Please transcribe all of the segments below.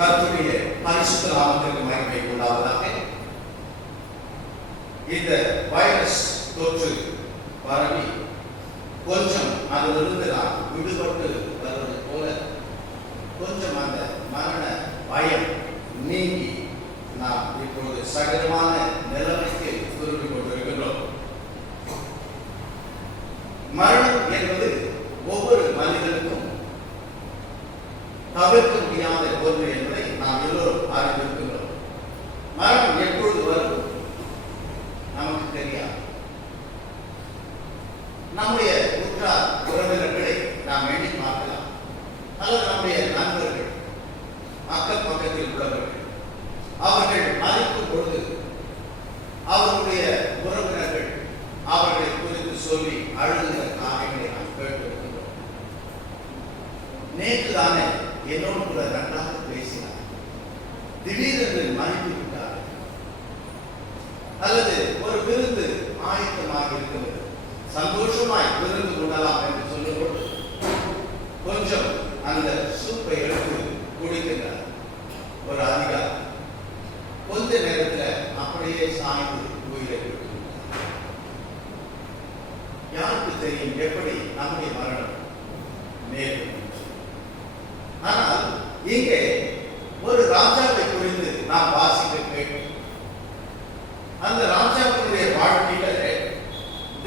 கர்த்தருடைய பரிசுத்த நாமத்திற்கு மகிமை உண்டாவதாக. இந்த வைரஸ் தொற்று பரவி கொஞ்சம் அதிலிருந்து நான் விடுபட்டு வருவது போல கொஞ்சம் அந்த மரண பயம் நீங்கி நாம் இப்பொழுது சகஜமான நிலைமைக்கு திரும்பிக் கொண்டிருக்கின்றோம். மரணம் என்பது ஒவ்வொரு மனிதனுக்கும் தவிர்க்க முடியாத ஒன்று என்பதை நாம் எல்லோரும் அறிந்திருக்கின்றோம். மரணம் எப்பொழுது வரும் நமக்கு தெரியாது. நம்முடைய உற்றார் உறவினர்களை நாம் எண்ணி பார்க்கலாம், அல்லது நம்முடைய நண்பர்கள், அக்கம் பக்கத்தில் உள்ளவர்கள், அவர்கள் மறிக்கும் பொழுது அவர்களுடைய உறவினர்கள் அவர்களை குறித்து சொல்லி அழுகிற காரியங்களை நாம் கேட்டிருக்கின்றோம். நேற்று தானே என்னோடு கூட நன்றாக பேசினார், திடீரென்று மறித்து விட்டார், அல்லது ஒரு விருந்து ஆயத்தமாக இருக்கிறது, சந்தோஷமாய் விருந்து கொள்ளலாம் என்று சொல்லும்போது கொஞ்சம் அந்த சூப்பை எடுத்து குடிக்கின்றார் ஒரு அதிகாரி. கொஞ்ச நேரத்தில் அப்படியே சாய்ந்து உயிரை விட்டு. யாருக்கு தெரியும் எப்படி நம்முடைய மரணம் நேரும்? ஆனால் இங்கே ஒரு ராஜாவை குறித்து நாம் வாசிக்க கேட்டோம். அந்த ராஜாவுடைய வாழ்க்கையில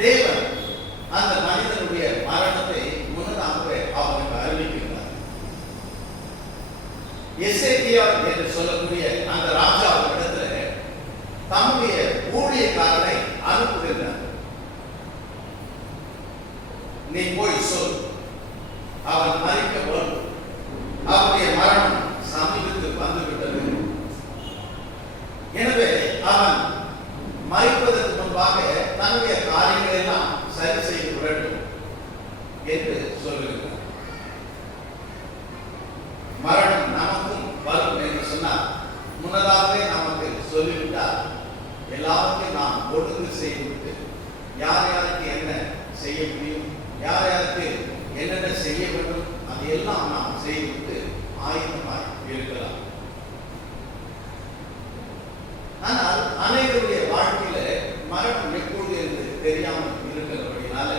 தேவன் அந்த மனிதனுடைய மரணத்தை முன்னதாகவே அவனுக்கு அறிவிக்கின்றார். எசேக்கியா என்று சொல்லக்கூடிய அந்த ராஜாவிடத்துல தம்முடைய ஊழியக்காரனை அனுப்புகின்றார். நீ போய் சொல், அவன் மறிக்க வேண்டும், அவனுடைய மரணம் சமீபத்து வந்துவிட்டது. எனவே அவன் மறிப்பதற்கு முன்பாக தன்னுடைய காரியங்களை எல்லாம் சரி செய்ய வேண்டும் என்று சொல்லுகிறார். மரணம் நமக்கும் வரும் என்று சொன்னால் முன்னதாகவே நமக்கு சொல்லிவிட்டால் எல்லாருக்கும் நாம் ஒழுங்கு செய்துவிட்டு யார் யாருக்கு என்ன செய்ய முடியும், யார் யாருக்கு என்னென்ன செய்ய வேண்டும் அதையெல்லாம் நாம் செய்துவிட்டு ஆயுதமாய் இருக்கலாம். ஆனால் அனைவருடைய வாழ்க்கையில மரணம் எப்பொழுது என்று தெரியாமல் இருக்கிறபடினால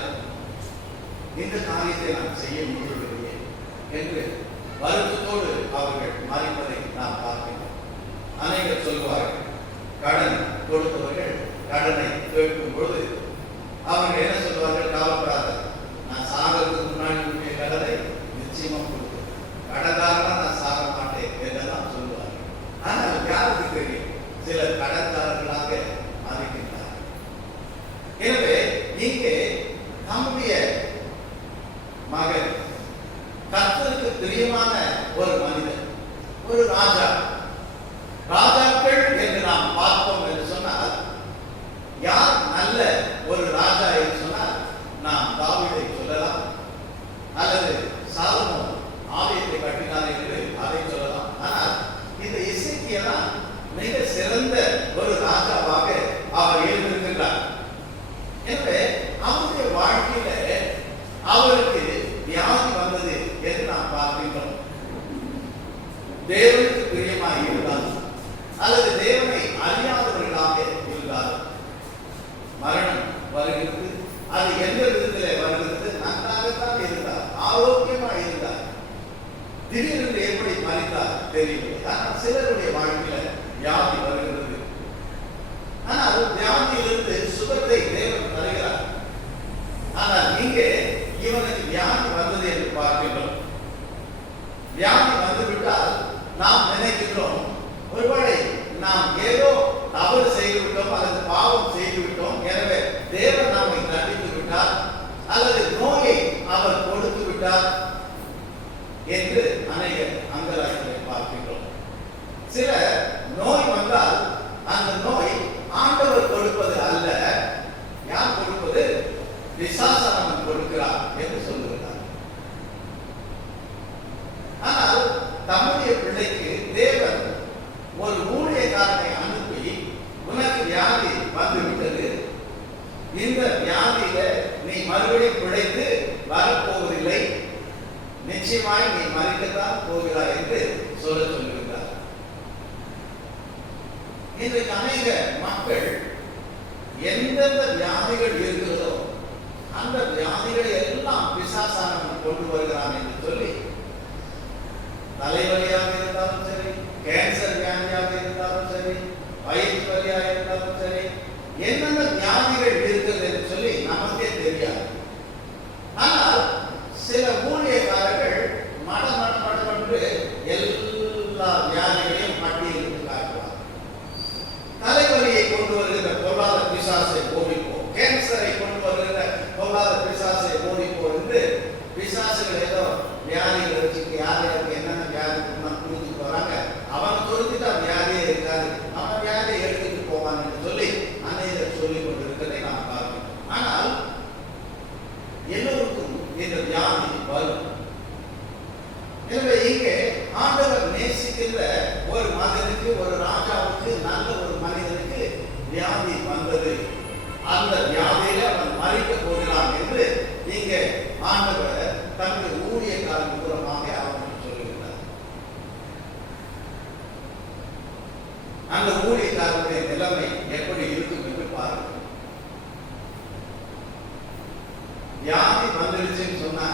இந்த காரியத்தை நாம் செய்ய முடியவில்லையே என்று வருத்தத்தோடு அவர்கள் மறிப்பதை நாம் பார்க்கிறோம். அனைவர் சொல்வார்கள், கடன் கொடுத்தவர்கள் கடனை கேட்கும் பொழுது அவர்கள் என்ன சொல்வார்கள்? கவலைப்படாத, நான் சாகிறதுக்கு முன்னாடி உடைய கடனை நிச்சயமா கொடுத்தேன், கடன்காரனா நான் சாக மாட்டேன் என்றெல்லாம் சொல்லுவார்கள். ஆனால் யாருக்கு தெரியும், சிலர் கடன்காரர்களாக அறிவிக்கின்றார். எனவே இங்கே நம்முடைய மகன் கர்த்தருக்கு பிரியமான ஒரு மனிதன், ஒரு ராஜா. ராஜாக்கள் என்று நாம் பார்ப்போம் என்று சொன்னால் யார் நல்ல ஒரு ராஜா என்று சொன்னால் நாம் தாவீதை சொல்லலாம், அல்லது சாலமோன் ஆலயத்தை கட்டினார் என்று அதை சொல்லலாம். ஆனால் இந்த எசேக்கியா மிக சிறந்த ஒரு ராஜாவாக அவர் இருந்திருக்கிறார். எனவே அவருடைய வாழ்க்கையில அவருக்கு வியாதி வந்தது என்று நாம் பார்க்கின்றோம். தேவனுக்கு பிரியமாக இருந்தார், அல்லது தேவனை அறியாதவர்களாக இருந்தார், மரணம் வருகிறது. அது எந்த விதத்தில் வருகிறது? நன்றாகத்தான் இருந்தார், ஆரோக்கியமாக இருந்தார், திடீரென்று எப்படி மறித்தார் தெரியவில்லை. ஆனால் சிலருடைய வாழ்க்கையில வியாதி வருகிறது. ஆனால் வியாதியிலிருந்து சுகத்தை தேவன் தருகிறார். ஆனால் இங்கே இவனுக்கு வியாதி வந்தது என்று பார்க்கின்றோம். வியாதி வந்துவிட்டால் நாம் நினைக்கின்றோம், ஒருவேளை நாம் ஏதோ தவறு செய்து விட்டோம் அல்லது பாவம் செய்து விட்டோம், எனவே தேவன் நம்மை தண்டித்து விட்டார் அல்லது நோயை அவர் கொடுத்து விட்டார் என்று அநேக அங்கலாய்களை பார்க்கின்றோம். சில நோய் வந்தால் அந்த நோய் ஆண்டவர் கொடுப்பது அல்ல, யார் கொடுப்பது? பிசாசானவன் கொடுக்கிறார் என்று சொல்லுகிறார். ஆனால் தம்முடைய பிள்ளைக்கு தேவன் ஒரு ஊழியக்காரனை அனுப்பி, உனக்கு வியாதி வந்துவிட்டது, இந்த வியாதியில நீ மறுபடியும் பிழைத்து வரப்போவதில்லை, நிச்சயமாய் நீ மறிக்கத்தான் போகிறாய் என்று சொல்ல சொல்லுகிறார். இன்றைக்கு அநேக மக்கள் எந்தெந்த வியாதிகள் இருக்கிறதோ அந்த வியாதிகளை எல்லாம் பிசாசானவன் கொண்டு வருகிறான் என்று சொல்லி, தலைவலியாக இருந்தாலும் சரி, கேன்சர் வியாதியாக இருந்தாலும் சரி, வயிற்று வலியாக இருந்தாலும் சரி, என்னென்ன வியாதிகள் இருக்கிறது என்று சொல்லி நமக்கே தெரியாது. ஆனால் சில ஊழியக்காரர்கள் மடமன்று எல்லா வியாதிகளையும் பட்டியலிட்டு காட்டுவார். தலைவலியை கொண்டு வருகிற பொருளாத பிசாசை ஓடிப்போ, கேன்சரை கொண்டு வருகிற பொருளாத பிசாசை ஓடிப்போ என்று பிசாசுகள் ஏதோ வியாதிகளை வச்சுட்டு யார் யாருக்கு என்னென்ன வியாதி கொடுத்துட்டு வராங்க, அவனை தொடுத்துட்டு வியாதியே இருக்காது, அவன் வியாதியை எடுத்துட்டு போவான் என்று சொல்லி அநேகர் சொல்லிக் கொண்டிருக்கிறதை நாம் பார்க்கிறோம். ஆனால் எல்லோருக்கும் இந்த வியாதி வரும். எனவே இங்கே ஆண்டவர் நேசிக்கின்ற ஒரு மகனுக்கு, ஒரு ராஜாவுக்கு, நல்ல ஒரு மனிதனுக்கு வியாதி வந்தது. அந்த வியாதியில அவன் மறிக்க போகிறான் என்று இங்கே ஆண்டவர் தன்னுடைய ஊழியக்காரன் மூலமாக அவனுக்கு சொல்லுகிறார். அந்த ஊழியக்காரனுடைய நிலைமை எப்படி இருக்கும் என்று பாருங்கள். வியாதி வந்துடுச்சுன்னு சொன்னா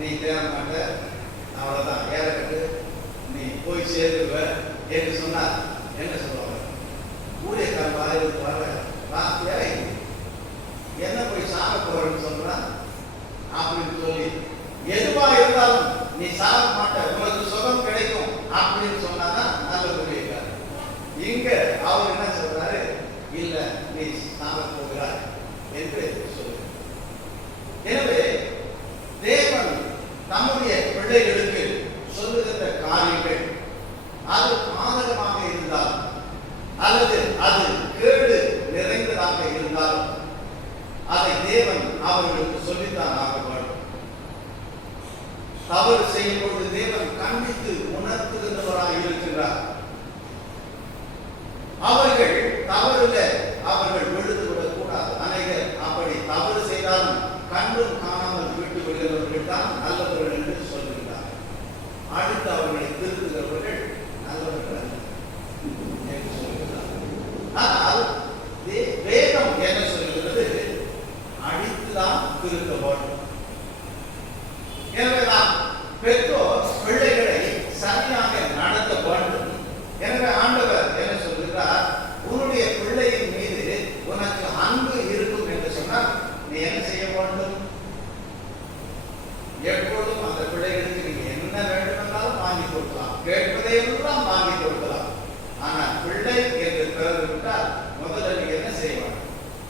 நீ தேர மாட்ட, அவ்வளவுதான், ஏறக்கட்டு நீ போய் சேர்ந்துருவ என்று சொன்னார். என்ன சொல்லுவாங்க? ஊழியக்காரன் வாயிலுக்கு வர வார்த்தையா என்ன போய் சாக போறேன்னு சொல்றான் அப்படின்னு சொல்லி, எதுவா இருந்தாலும் நீ சாக மாட்ட, உனக்கு சுகம் கிடைக்கும் அப்படின்னு சொன்னாதான் நல்ல ஊழியக்காரன். இங்க அவர் என்ன சொல்றாரு? இல்ல, நீ சாக போகிறாய் என்று சொல்லு. எனவே தேவன் நம்முடைய பிள்ளைகளுக்கு சொல்லுகின்ற காரியங்கள் அது பாதகமாக இருந்தால் அல்லது அது கேடு நிறைந்ததாக இருந்தால் அதை தேவன் அவர்களுக்கு சொல்லித்தான் ஆக வேண்டும். தவறு செய்யும் பொழுது தேவன் கண்டித்து உணர்த்துகின்றவராக இருக்கின்றார். அவர்கள் தவறுல அவர்கள் விழுந்துவிடக் கூடாது. அநேகர் அப்படி தவறு செய்தாலும் கண்டும் காணாமல் விட்டு விடுகிறவர்கள் தான் நல்லவர்கள் என்று சொல்லுகிறார். அடுத்து அவர்களை திருத்துகிறவர்கள் நல்லவர்கள் என்று சொல்லுகிறார். ஆனால் வேதம் என்ன சொல்லுகிறது? அடித்துதான் திருத்த வேண்டும். எனவே நாம் பெற்றோர் பிள்ளைகளை சரியாக நடத்த வேண்டும். எனவே ஆண்டவர் என்ன சொல்லுகிறார்? உன்னுடைய பிள்ளையின் மீது உனக்கு அன்பு இருக்கும் என்று சொன்னால் நீ என்ன செய்ய வேண்டும்? எப்பொழுதும் அந்த பிள்ளைகளுக்கு நீங்க என்ன வேண்டுமென்றாலும் வாங்கி கொடுக்கலாம், கேட்பதையெல்லாம் வாங்கி கொடுக்கலாம். ஆனால் பிள்ளை என்று பிறகு விட்டால் முதல்ல நீங்க என்ன செய்வாங்க?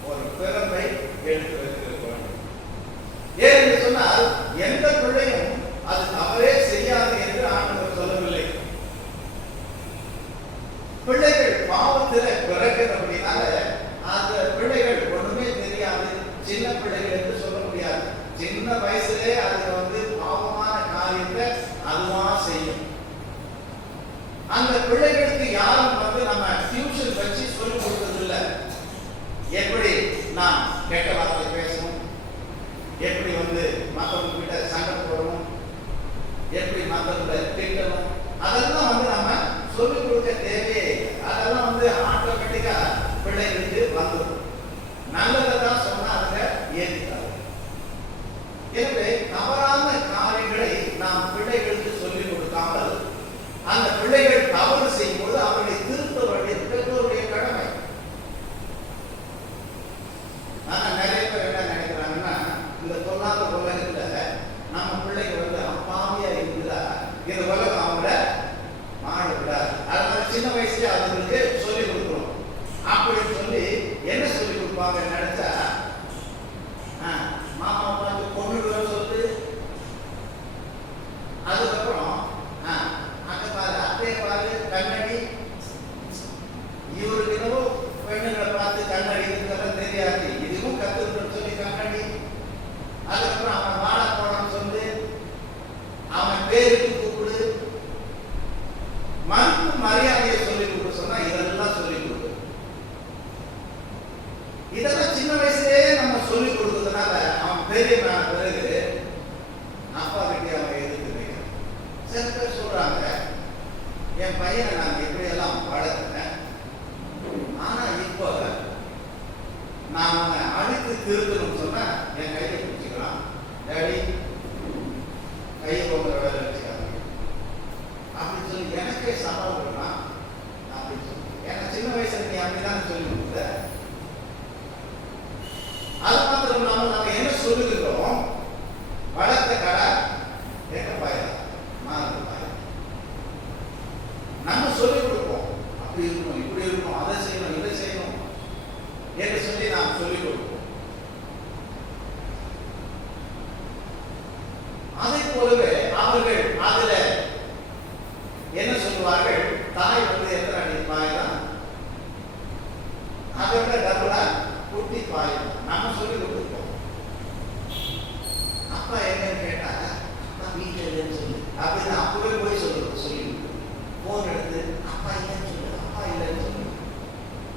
ஒரு பிறப்பை எடுத்து வைத்திருக்க வேண்டும். ஏன் என்று சொன்னால் எந்த பிள்ளையும் அது தவறே செய்யாது என்று ஆண்டவர் சொல்லவில்லை. பிள்ளைகள் பாவத்தில பிறக்கிறபடினால அந்த பிள்ளைகள் ஒண்ணுமே தெரியாது, சின்ன பிள்ளைகள் என்று சொல்ல முடியாது. சின்ன வயசுலே அது பாவமான காரியத்தை அதுவா செய்யும். அந்த பிள்ளைகளுக்கு யாரும் நம்ம டியூஷன் வச்சு சொல்லிக் கொடுத்ததில்லை. எப்படி நாம் கெட்ட வார்த்தை பேசணும், எப்படி மற்றவங்க கிட்ட சண்டை போடணும், எப்படி மற்றவங்களை திட்டணும், அதெல்லாம் நம்ம சொல்லிக் கொடுக்க தேவையே. அதெல்லாம் ஆட்டோமேட்டிக்கா பிள்ளைகளுக்கு வந்துடும். நல்லதை தான் சொன்னா அவங்க ஏற்றுக்காது. எனவே தவறான காரியங்களை நாம் பிள்ளைகளுக்கு சொல்லிக் கொடுக்காமல் அந்த பிள்ளைகள் தவறு செய்யும் போது அவர்களை திருத்த வேண்டியது பெற்றோருடைய கடமை. ஆனா நிறைய பேர் என்ன நினைக்கிறாங்கன்னா, இந்த பொல்லாத உலகத்துல நம்ம பிள்ளைங்க அப்பாவியா இருந்தா இந்த உலகம் அவங்கள மாற விடாது. அதனால சின்ன வயசுல அதுங்களுக்கு சொல்லிக் கொடுக்கணும் அப்படின்னு சொல்லி என்ன சொல்லிக் கொடுப்பாங்க நினைச்சா, மாமா பார்த்து பொண்ணு சொல்லு, அதுக்கப்புறம் அங்க பாரு, அத்தையை பாரு, கண்ணாடி, இவருக்கு என்னவோ பெண்ணுங்களை பார்த்து கண்ணாடி இருக்கிறதெல்லாம் தெரியாது, இதுவும் கத்துக்கணும்னு சொல்லி கண்ணாடி, அதுக்கப்புறம் அவன் வாழ போனான்னு சொல்லு, அவன் பேருக்கு கூப்பிடு, மறுப்பு மரியாதையை சொல்லிக் கொடுக்க சொன்னா இதெல்லாம் சொல்லிக் கொடுக்கு. இதெல்லாம் சின்ன வயசுலயே நம்ம சொல்லிக் கொடுத்ததுனால அவன் பெரியமான பிறகு அப்பா கிட்டே அவங்க எதிர்த்து வைக்கிறான். சில பேர் சொல்றாங்க, என் பையனை நான் எப்படியெல்லாம் வளர்த்தேன், திருத்தணும்னு சொன்னா என் கையை பிடிச்சிக்கலாம், டேடி கையை போகிற வேலை வச்சுக்காங்க அப்படின்னு சொல்லி எனக்கே சவால் விடலாம் அப்படின்னு சொல்லி. ஏன்னா சின்ன வயசுல நீ அப்படிதான் சொல்லி கொடுத்த. அது மாத்திரம் இல்லாமல் நம்ம என்ன சொல்லுகிறோம், வளர்த்த கடை எங்க பாயதா மாறு பாய நம்ம சொல்லிக் கொடுப்போம். அப்படி இருக்கணும், இப்படி இருக்கணும், அதை செய்யணும், இதை செய்யணும் என்று சொல்லி நாம் சொல்லிக் கொடுப்போம். அதை போலவே அவர்கள் அதுல என்ன சொல்லுவார்கள், தாய் வந்து எத்தனை அடி பாயதான் அதை விட டபுளா குட்டி பாயம் நம்ம சொல்லி கொடுத்துருக்கோம். அப்பா எங்கன்னு கேட்டா அப்பா வீட்டில் இல்லைன்னு சொல்லு அப்படின்னு அப்பவே போய் சொல்லி போன் எடுத்து அப்பா இல்லைன்னு சொல்லு, அப்பா இல்லைன்னு சொல்லு.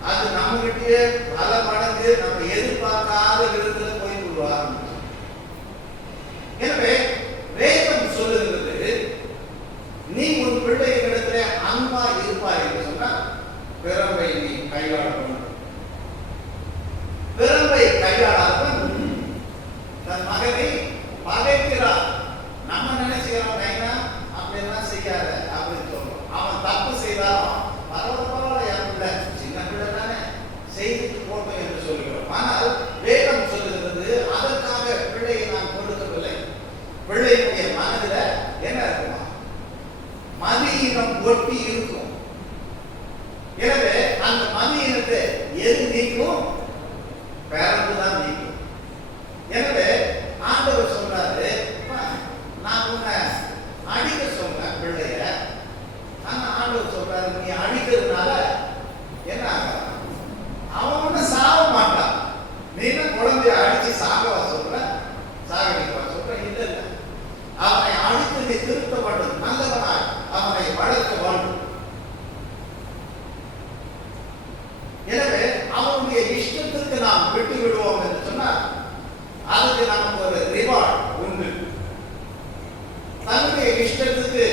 அது நம்ம கிட்டே பல மடங்கு நம்ம எதிர்பார்க்காத விதத்துல போய் கொள்வ ஆரம்பிச்சு. எனவே வேதம் சொல்லுகிறது, நீ உன் பிள்ளைகளிடத்துல அன்பா இருப்பாய் என்று சொன்னா பிறவை நீ கையாளணும். பிறவை கையாளாதவன் தன் மகனை பகைக்கிறான். நம்ம நினைச்சுக்கிறோம் நைனா அப்படியெல்லாம் செய்யாத அப்படின்னு சொல்றோம். அவன் தப்பு செய்தாலும் பரவாயில்ல, என் பிள்ளை சின்ன பிள்ளை தானே செய்துட்டு போட்டோம் என்று சொல்கிறோம். ஆனால் வேதம் சொல்லுகிறது அதற்காக பிள்ளையை நாம் கொடுக்கவில்லை. பிள்ளையுடைய மனதில் என்ன இருக்குமா, மதியினம் ஒட்டி இருக்கும். எனவே அந்த மதியினத்தை எது நீக்கும், பேரம்புதான் நீக்கும். எனவே ஆண்டவர் சொல்றாரு, நான் உன்னை அடிக்க சொன்னேன் பிள்ளைய, ஆனா ஆண்டவர் சொல்றாரு நீ அடிக்கிறதுனால என்ன ஆகும், அவன் ஒண்ணு சாக மாட்டான். நீ என்ன குழந்தைய அடிச்சு சாகவா சொல்ற, சாகடிக்கவா சொல்ற? இல்ல இல்ல, அவனை அடித்து நீ திருத்தப்பட்டது நல்லவனாய் அவனை வளர்க்க வேண்டும். எனவே அவனுடைய இஷ்டத்திற்கு நாம் விட்டு விடுவோம் என்று சொன்னால் அதுக்கு நமக்கு ஒரு ரிவார்ட் உண்டு. தன்னுடைய இஷ்டத்துக்கு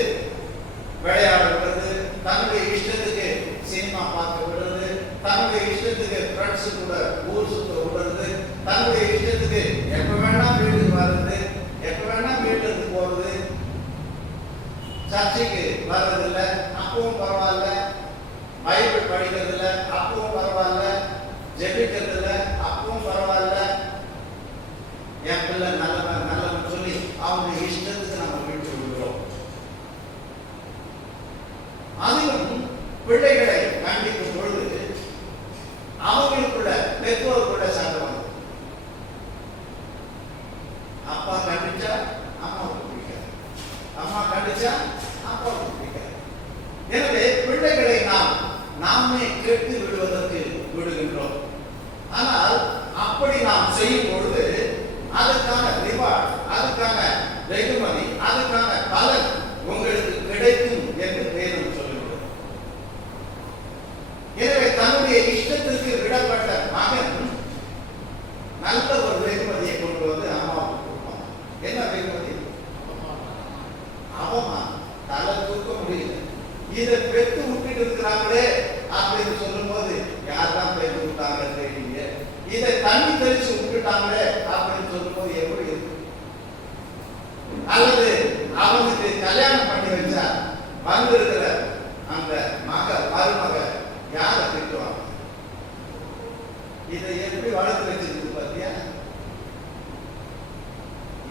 விளையாட விடுறது, தன்னுடைய இஷ்டத்துக்கு சினிமா பார்க்க விடுறது, தன்னுடைய இஷ்டத்துக்கு ஃப்ரெண்ட்ஸு கூட ஊர் சுத்த விடுறது, தன்னுடைய இஷ்டத்துக்கு எப்ப வேணா வீட்டுக்கு வர்றது, எப்ப வேணா வீட்டுக்கு போறது, சர்ச்சைக்கு வர்றதில்ல அப்பவும் பரவாயில்ல, பைபிள் படிக்கிறதில்ல அப்பவும் பரவாயில்ல, ஜெபிக்கிறதில்ல அப்பவும் பரவாயில்ல, என் பிள்ளை நல்லவன் நல்லவன் சொல்லி அவங்க இஷ்டத்துக்கு நம்ம விட்டு விடுறோம். அதிலும் பிள்ளைகளை கண்டிக்கும் பொழுது அவங்களுக்குள்ள பெற்றோருக்குள்ள சண்டை வரும். அப்பா கண்டிச்சா அம்மாவுக்கு பிடிக்காது, அம்மா கண்டிச்சா அப்பாவுக்கு பிடிக்காது. எனவே பிள்ளைகளை நாமே கெட்டு விடுவதற்கு விடுகின்றோம். ஆனால் அப்படி நாம் செய்யும் பொழுது அதுக்கான ரிவார்ட், அதுக்கான வெகுமதி, அதுக்கான பலன் உங்களுக்கு கிடைக்கும் என்று வேதம் சொல்லுகிறது. எனவே தன்னுடைய இஷ்டத்திற்கு விடப்பட்ட மகன் நல்ல ஒரு வெகுமதியை கொண்டு வந்து அம்மாவுக்கு கொடுப்பான். என்ன வெகுமதி? அவமானம், தலை தூக்க முடியல. இதை பெற்று விட்டுட்டு இருக்கிறாங்களே அப்படின்னு சொல்லும் போது யார்தான் பெற்று விட்டாங்க தெரியல. இதை தண்ணி தெளிச்சு விட்டுட்டாங்களே அப்படின்னு சொல்லும் போது எப்படி இருக்கு? அல்லது அவனுக்கு கல்யாணம் பண்ணி வச்சா வந்திருக்கிற அந்த மருமக யாரை திட்டுவாங்க? இதை எப்படி வளர்த்து வச்சிருக்கு பாத்தியா?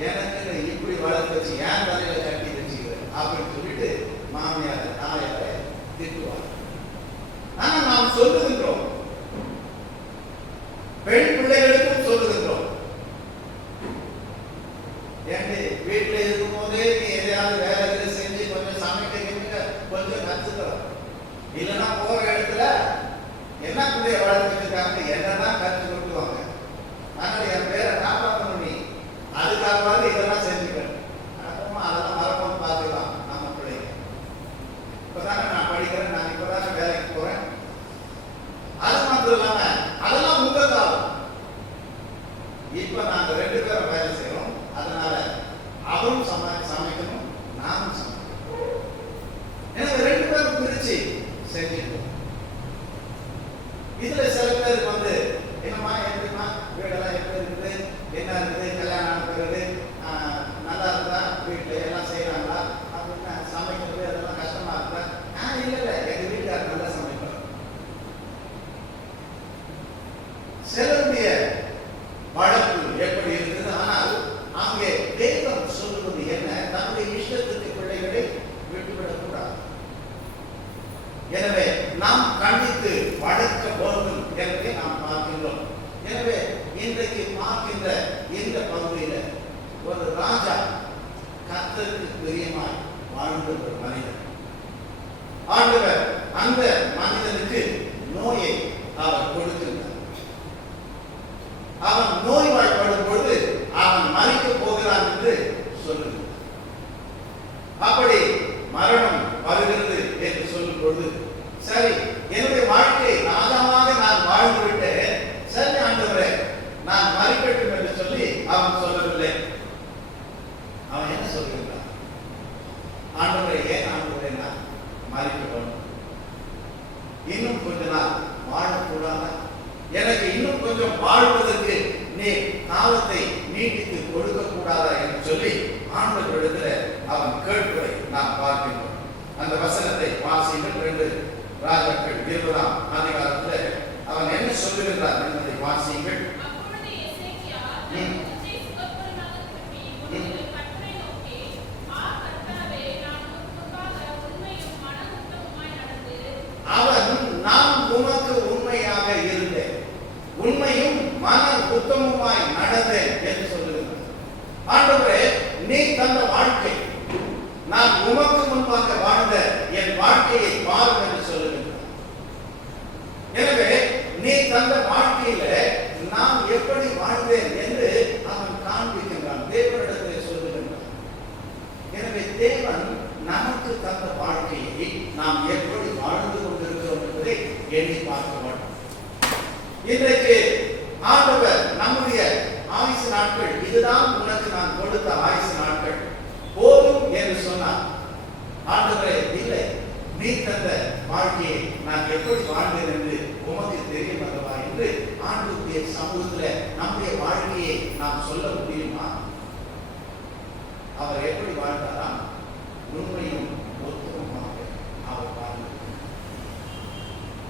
எனக்கு இப்படி வளர்த்து வச்சு ஏன் தலையில கட்டி வச்சுக்கிறேன் அப்படின்னு சொல்லிட்டு மாமியார தாயார திட்டுவாங்க. ஆனா நாம் சொல்லுகின்றோம், பெண் பிள்ளைகளுக்கும் சொல்லுகின்றோம், ஏன்டி வீட்டுல இருக்கும் போதே நீ எதையாவது வேலைகளை செஞ்சு கொஞ்சம் சமைக்க கொஞ்சம் கத்துக்கலாம். இல்லைன்னா போற இடத்துல என்ன பிள்ளைய வளர்த்து வச்சிருக்காங்க என்னதான் கற்று கொட்டுவாங்க. அதனால என் பேரை காப்பாற்றணும், நீ அதுக்காகவாது இதெல்லாம் செஞ்சுக்கணும். அதெல்லாம் மரபம் பார்த்துக்கலாம். நம்ம பிள்ளைங்க இப்பதானே நான் படிக்கிறேன், நான் இப்பதானே வேலைக்கு போறேன். அது மாத்திரம் இல்லாம அதெல்லாம் முகத்தாகும். இப்ப நாங்க 2 பேரும் வேலை செய்யறோம், அதனால அவரும் சமைக்கணும், நானும் சமைக்கணும். எனக்கு 2 பேரும் பிரிச்சு செஞ்சுக்கணும். இதுல சில பேருக்கு வந்து என்னம்மா எப்படிமா வீடெல்லாம் எப்படி இருக்குது மறிக்கட்டும் என்று சொல்லி அவன் சொல்லவில்லை. அவன் என்ன சொல்லுகிறான்? ஆண்டவரே, ஏன் ஆண்டவரே நான் மறிக்கணும்? இன்னும் கொஞ்ச நாள் வாழக்கூடாதா? எனக்கு இன்னும் கொஞ்சம் வாழ்வதற்கு நீ காலத்தை நீட்டித்து கொடுக்க கூடாதா என்று சொல்லி ஆண்டவரிடத்தில் அவன் கேட்பதை நாம் பார்க்கின்றோம். அந்த வசனத்தை வாசியுங்கள். 2 ராஜாக்கள் 20ஆம் அதிகாரத்தில் அவன் என்ன சொல்லுகிறார் என்பதை வாசியுங்கள். அவன் நான் உமக்கு உண்மையாக இருந்தேன், உண்மையும் மன உத்தமமாய் நடந்தேன் என்று சொல்லுகிறார். ஆண்டவரே, நீ தந்த வாழ்க்கை, நான் உமக்கு முன்பாக வாழ்ந்த என் வாழ்க்கையை பாரும் என்று சொல்லுகிறார். எனவே நீ தந்த வாழ்க்கையில நான் எப்படி வாழ்ந்தேன் என்று அவன் காண்பிக்கின்றான், தேவனிடத்தில் சொல்லுகின்றான். எனவே தேவன் நமக்கு தந்த வாழ்க்கையை நாம் எப்படி வாழ்ந்து கொண்டிருக்கிறோம் என்பதை எண்ணி பார்க்க வேண்டும். இன்றைக்கு ஆண்டவர் நம்முடைய ஆயுசு நாட்கள், இதுதான் உனக்கு நான் கொடுத்த ஆயுசு நாட்கள் போதும் என்று சொன்னார். ஆண்டவரே, இல்லை, நீ தந்த வாழ்க்கையை நான் எப்படி வாழ்ந்தேன் என்று உமக்கு தெரியும் அல்லவா என்று ஆண்டவருடைய சமூகத்தில் நம்முடைய வாழ்க்கையை நாம் சொல்ல முடியுமா? அவர் எப்படி வாழ்ந்தாராம்? உண்மையும் உத்தமமாக அவர் வாழ்ந்தார்.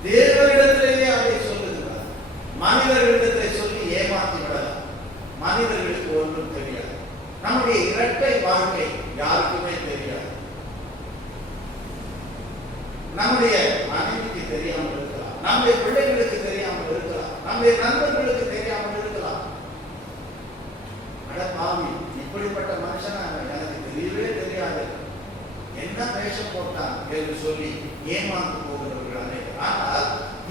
தேவனிடத்திலேயே அதை சொல்லுகிறார். மனிதர்களிடத்திலே சொல்லி ஏமாற்றி விடலாம். மனிதர்களுக்கு ஒன்றும் தெரியாது. நம்முடைய இரட்டை வாழ்க்கை யாருக்குமே தெரியாது. நம்முடைய மனைவிக்கு தெரியாமல் இருக்கலாம், நம்முடைய பிள்ளைகளுக்கு தெரியாமல் இருக்கலாம், நம்முடைய நண்பர்களுக்கு தெரியாமல் இருக்கலாம். அட பாவி, இப்படிப்பட்ட மனுஷனா எனக்கு தெரியவே தெரியாது, என்ன வேஷம் போட்டான் என்று சொல்லி ஏமாந்து போகிறவர்கள் அனைவரும். ஆனால்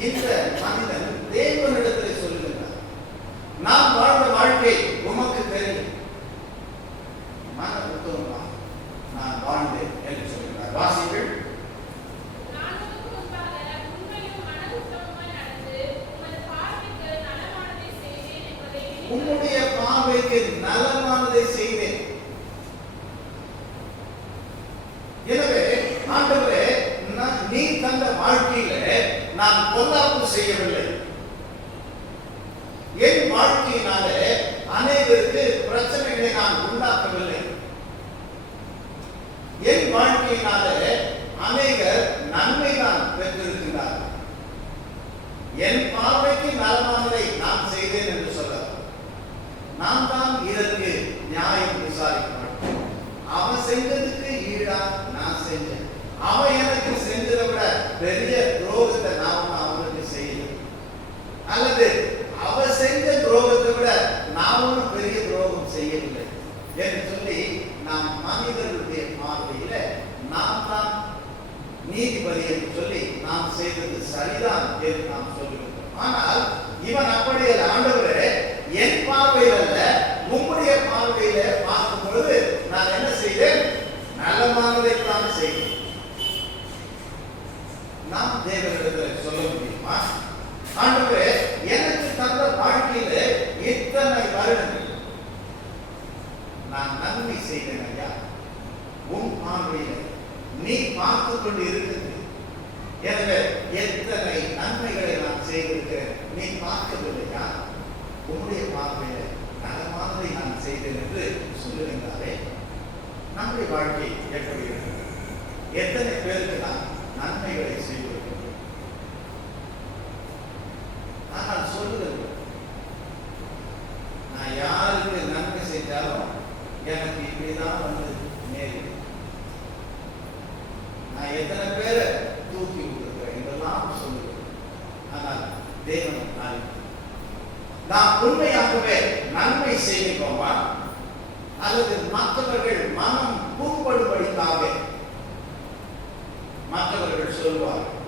இந்த மனிதன் தேவனிடத்தில் சொல்லுகிறார், நான் வாழ்ந்த வாழ்க்கை உமக்கு தெரியும், மன உத்தமமா நான் வாழ்ந்தேன் என்று சொல்கிறார். வாசிகள். உன்னுடைய பார்வைக்கு நலமானதை செய்தேன். எனவே ஆண்டவரே, நீ தந்த வாழ்க்கையில நான் பொல்லாப்பு செய்யவில்லை. என் வாழ்க்கையினாலே அநேகருக்கு பிரச்சனைகளை நான் உண்டாக்கவில்லை. என் வாழ்க்கையினாலே அநேகர் நன்மை நான் பெற்றிருக்கிறார்கள். என் பார்வைக்கு நலமானதை நான் செய்தேன் என்று சொல்லலாம். நான் தான் இதற்கு நியாயம் விசாரிக்க மாட்டேன். அவன் செஞ்சதுக்கு ஈடா நான் செஞ்சேன். அவன் எனக்கு செஞ்சதை விட பெரிய துரோகத்தை நான் அவனுக்கு செய்யல, அல்லது அவன் செஞ்ச துரோகத்தை விட நான் ஒன்றும் பெரிய துரோகம் செய்யவில்லை என்று சொல்லி நாம் மனிதர்களுடைய பார்வையில நாம் தான் நீதிபதி என்று சொல்லி நாம் செய்தது சரிதான் என்று நாம் சொல்லுகிறோம். ஆனால் இவன் அப்படி அல்ல. ஆண்டவரே, என் பார்வையில் அல்ல, உம்முடைய பார்வையில பார்க்கும் பொழுது நான் என்ன செய்தேன்? நலமானதைத்தான் செய்தேன். நாம் தேவனிடத்தில் சொல்ல முடியுமா? ஆண்டவரே, எனக்கு தந்த வாழ்க்கையில இத்தனை வருடங்கள் நான் நன்மை செய்தேன் ஐயா, உன் பார்வையில நீ பார்த்து கொண்டு இருக்கிறது. எனவே எத்தனை நன்மைகளை நான் செய்திருக்கிறேன், நீ பார்க்கவில்லையா? உன்னுடைய பார்வையில நலமானதை நான் செய்தேன் என்று சொல்லுகின்றாரே, நம்முடைய வாழ்க்கை எப்படி இருக்கிறது? எத்தனை பேருக்கு நான் நன்மைகளை செய்திருக்கிறோம்? ஆனால் சொல்லுகிறேன், நான் யாருக்கு நன்மை செஞ்சாலும் எனக்கு இப்படிதான் வந்து நேரிடும். நான் எத்தனை பேரை தூக்கி விட்டுருக்கிறேன் இதெல்லாம் சொல்லுகிறேன். ஆனால் தேவன் நாம் உண்மையாகவே நன்மை செய்கிறோமா, அல்லது மற்றவர்கள் மனம் புண்படும்படிக்காக மற்றவர்கள் சொல்வார்கள்,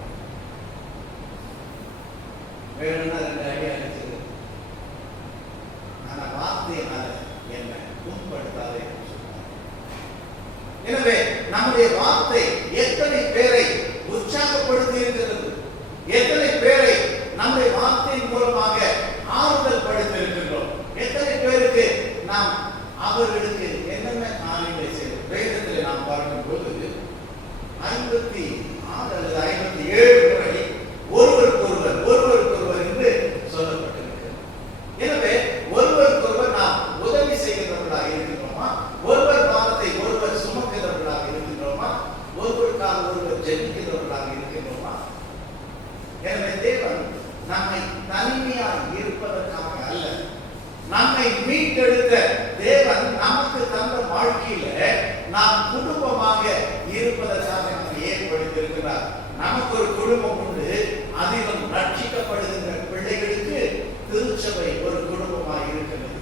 வேணும்னா 2 அடி அடிச்சது, ஆனா வார்த்தையினால என்ன புண்படுத்தாதே என்று சொல்வார். எனவே நம்முடைய வார்த்தை எத்தனை பேரை உற்சாகப்படுத்தி இருக்கிறது, எத்தனை பேரை நம்முடைய வார்த்தையின் மூலமாக ஆறுதல் படுத்தி இருக்கின்றோம், எத்தனை அவர்களுக்கு என்னென்ன காரியங்களை செய்வது? வேதத்தில் நாம் பார்க்கும்போது 56 அல்லது 57 முறை ஒருவருக்கொருவர் என்று சொல்லப்பட்டிருக்கிறது. எனவே ஒருவருக்கொருவர் நாம் உதவி செய்கிறவர்களாக இருக்கின்றோமா? ஒருவர் பாரத்தை ஒருவர் சுமக்கிறவர்களாக இருக்கின்றோமா? ஒருவருக்காக ஒருவர் ஜெபிக்கிறவர்களாக இருக்கின்றோமா? எனவே தேவன் நம்மை தனிமையாக இருப்பதற்காக அல்ல, நம்மை மீட்டெடுத்த தேவன் நமக்கு தந்த வாழ்க்கையில நாம் குடும்பமாக இருப்பதற்காக நம்மை ஏற்படுத்தியிருக்கிறார். நமக்கு ஒரு குடும்பம் உண்டு. அதிலும் ரட்சிக்கப்படுகின்ற பிள்ளைகளுக்கு திருச்சபை ஒரு குடும்பமாக இருக்கிறது.